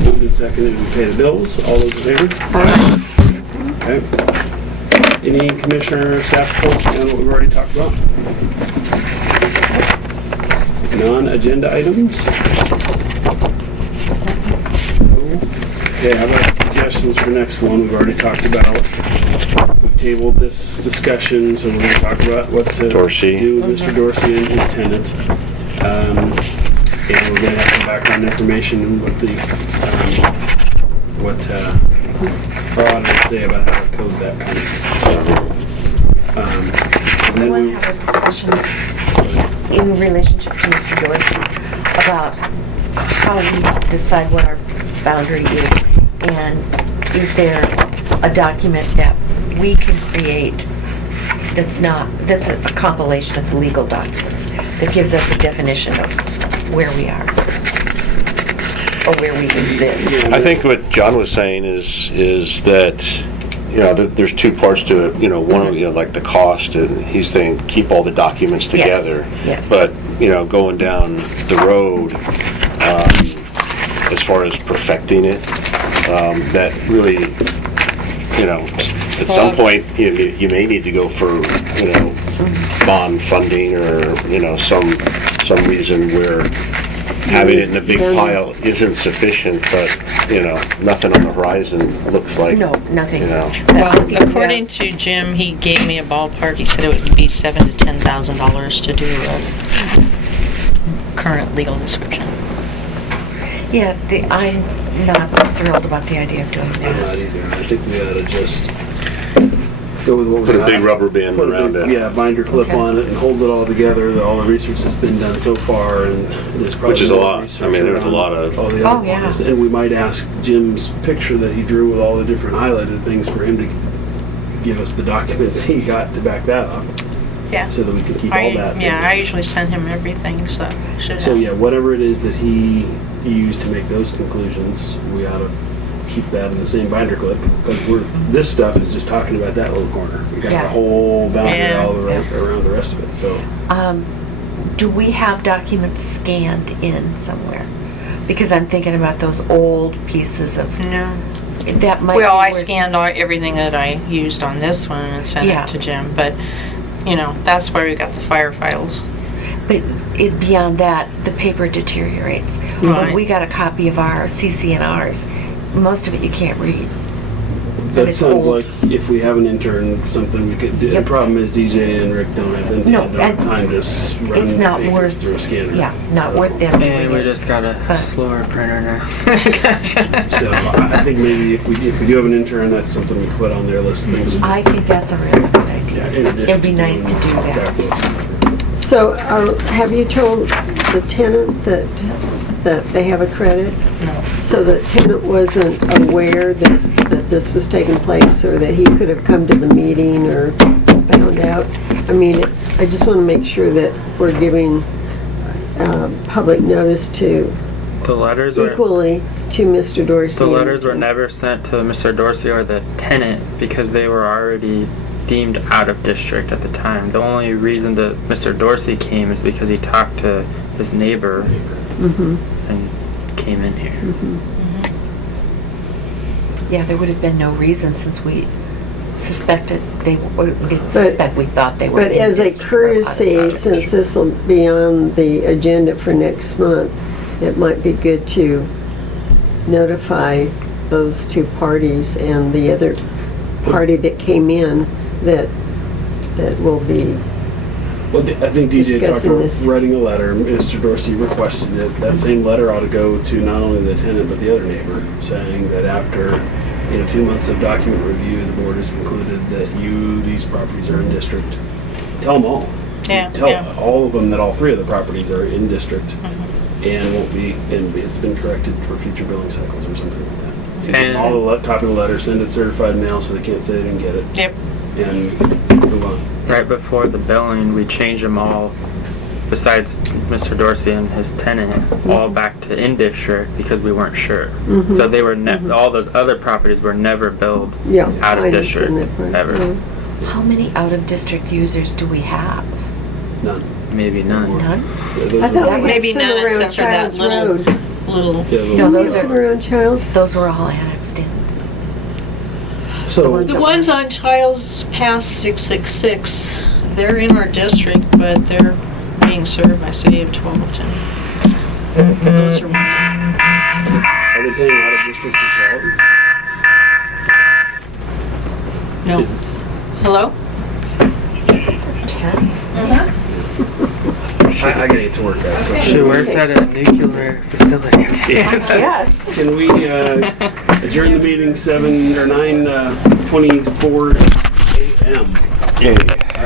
Moved and seconded to pay the bills. All those in favor? Aye. Okay. Any commissioner or staff reports on what we've already talked about? Non-agenda items? No. Okay, how about suggestions for next one? We've already talked about. We've tabled this discussion, so we're going to talk about what to Dorsey. do with Mr. Dorsey and his tenant. And we're going to have some background information and what our auditors say about how to code that kind of stuff. And We then want to have a discussion in relationship to Mr. Dorsey about how we decide what our boundary is, and is there a document that we can create that's a compilation of the legal documents that gives us a definition of where we are or where we exist. I think what John was saying is that, there's two parts to it. One, like the cost, and he's saying keep all the documents together. Yes. But, going down the road, as far as perfecting it, that really, at some point, you may need to go for, bond funding or, some some reason where having it in a big pile isn't sufficient, but, nothing on the horizon looks like, No, nothing. Well, according to Jim, he gave me a ballpark. He said it would be $7,000 to $10,000 to do a current legal description. Yeah, I'm not thrilled about the idea of doing I'm that. not either. I think we ought to just go with what we put a got. big rubber band Put a around big, it. yeah, binder clip Okay. on it and hold it all together, all the research that's been done so far, and there's probably Which is a more lot. research I mean, there's a around lot of- all the Oh, other yeah. corners. And we might ask Jim's picture that he drew with all the different highlighted things for him to give us the documents he got to back that up, Yeah. so that we can keep all that. I usually send him everything, so should So have. yeah, whatever it is that he used to make those conclusions, we ought to keep that in the same binder clip, because this stuff is just talking about that little corner. We got Yeah. the whole boundary Yeah. all around the rest of it, so. Do we have documents scanned in somewhere? Because I'm thinking about those old pieces of, No. that might be Well, I worth- scanned everything that I used on this one and sent Yeah. it to Jim, but, that's where we got the fire files. But beyond that, the paper deteriorates. Right. When we got a copy of our CC&Rs, most of it you can't read. That it's sounds old. like if we have an intern, something we could do. The Yep. problem is DJ and Rick don't have, No, don't have and time to run It's not papers worth, through a scanner. yeah, not worth them doing And we it. just got a But- slower printer now. So I think maybe if we do have an intern, that's something we could put on their list of things. to do. I think that's a really good Yeah, idea. in addition It'd be nice to do doing that. backlogs. So have you told the tenant that they have a credit? No. So the tenant wasn't aware that this was taking place, or that he could have come to the meeting or found out? I mean, I just want to make sure that we're giving public notice to The letters were equally to Mr. Dorsey. the and letters were to- never sent to Mr. Dorsey or the tenant because they were already deemed out of district at the time. The only reason that Mr. Dorsey came is because he talked to his neighbor Mhm. and came in here. Yeah, there would have been no reason since we suspected we thought they were But in as a district or out of courtesy, district. since this will be on the agenda for next month, it might be good to notify those two parties and the other party that came in that will be, Well, I think DJ talked Discussing about this. writing a letter. Mr. Dorsey requested it. That same letter ought to go to not only the tenant but the other neighbor, saying that after 2 months of document review, the board has concluded that these properties are in district. Tell them all. Yeah, Tell yeah. all of them that all three of the properties are in district Mm-hmm. and won't be, and it's been corrected for future billing cycles or something like that. And give them And- all the copy of the letter, send it certified mail so they can't say they didn't get it, Yep. and move on. Right before the billing, we changed them all, besides Mr. Dorsey and his tenant, all back to in district because we weren't sure. So they were all those other properties were never billed yeah. out I of district understand that part. ever. Yeah. How many out-of-district users do we have? None. Maybe none. None? Yeah, those I are- thought we Maybe had some none around except for that Child's little- Road. Little. yeah, No, those those Some are, around Child's? those were all annexed in. So, ones The ones on Child's past 666, they're in our district, but they're being served by City of Tualatin. Those are ones. are they paying out of district to Charlton? No. Hello? I gotta get to work, guys. So She worked at a nuclear facility. Yes. can we adjourn the meeting 9:24 a.m.? Yay.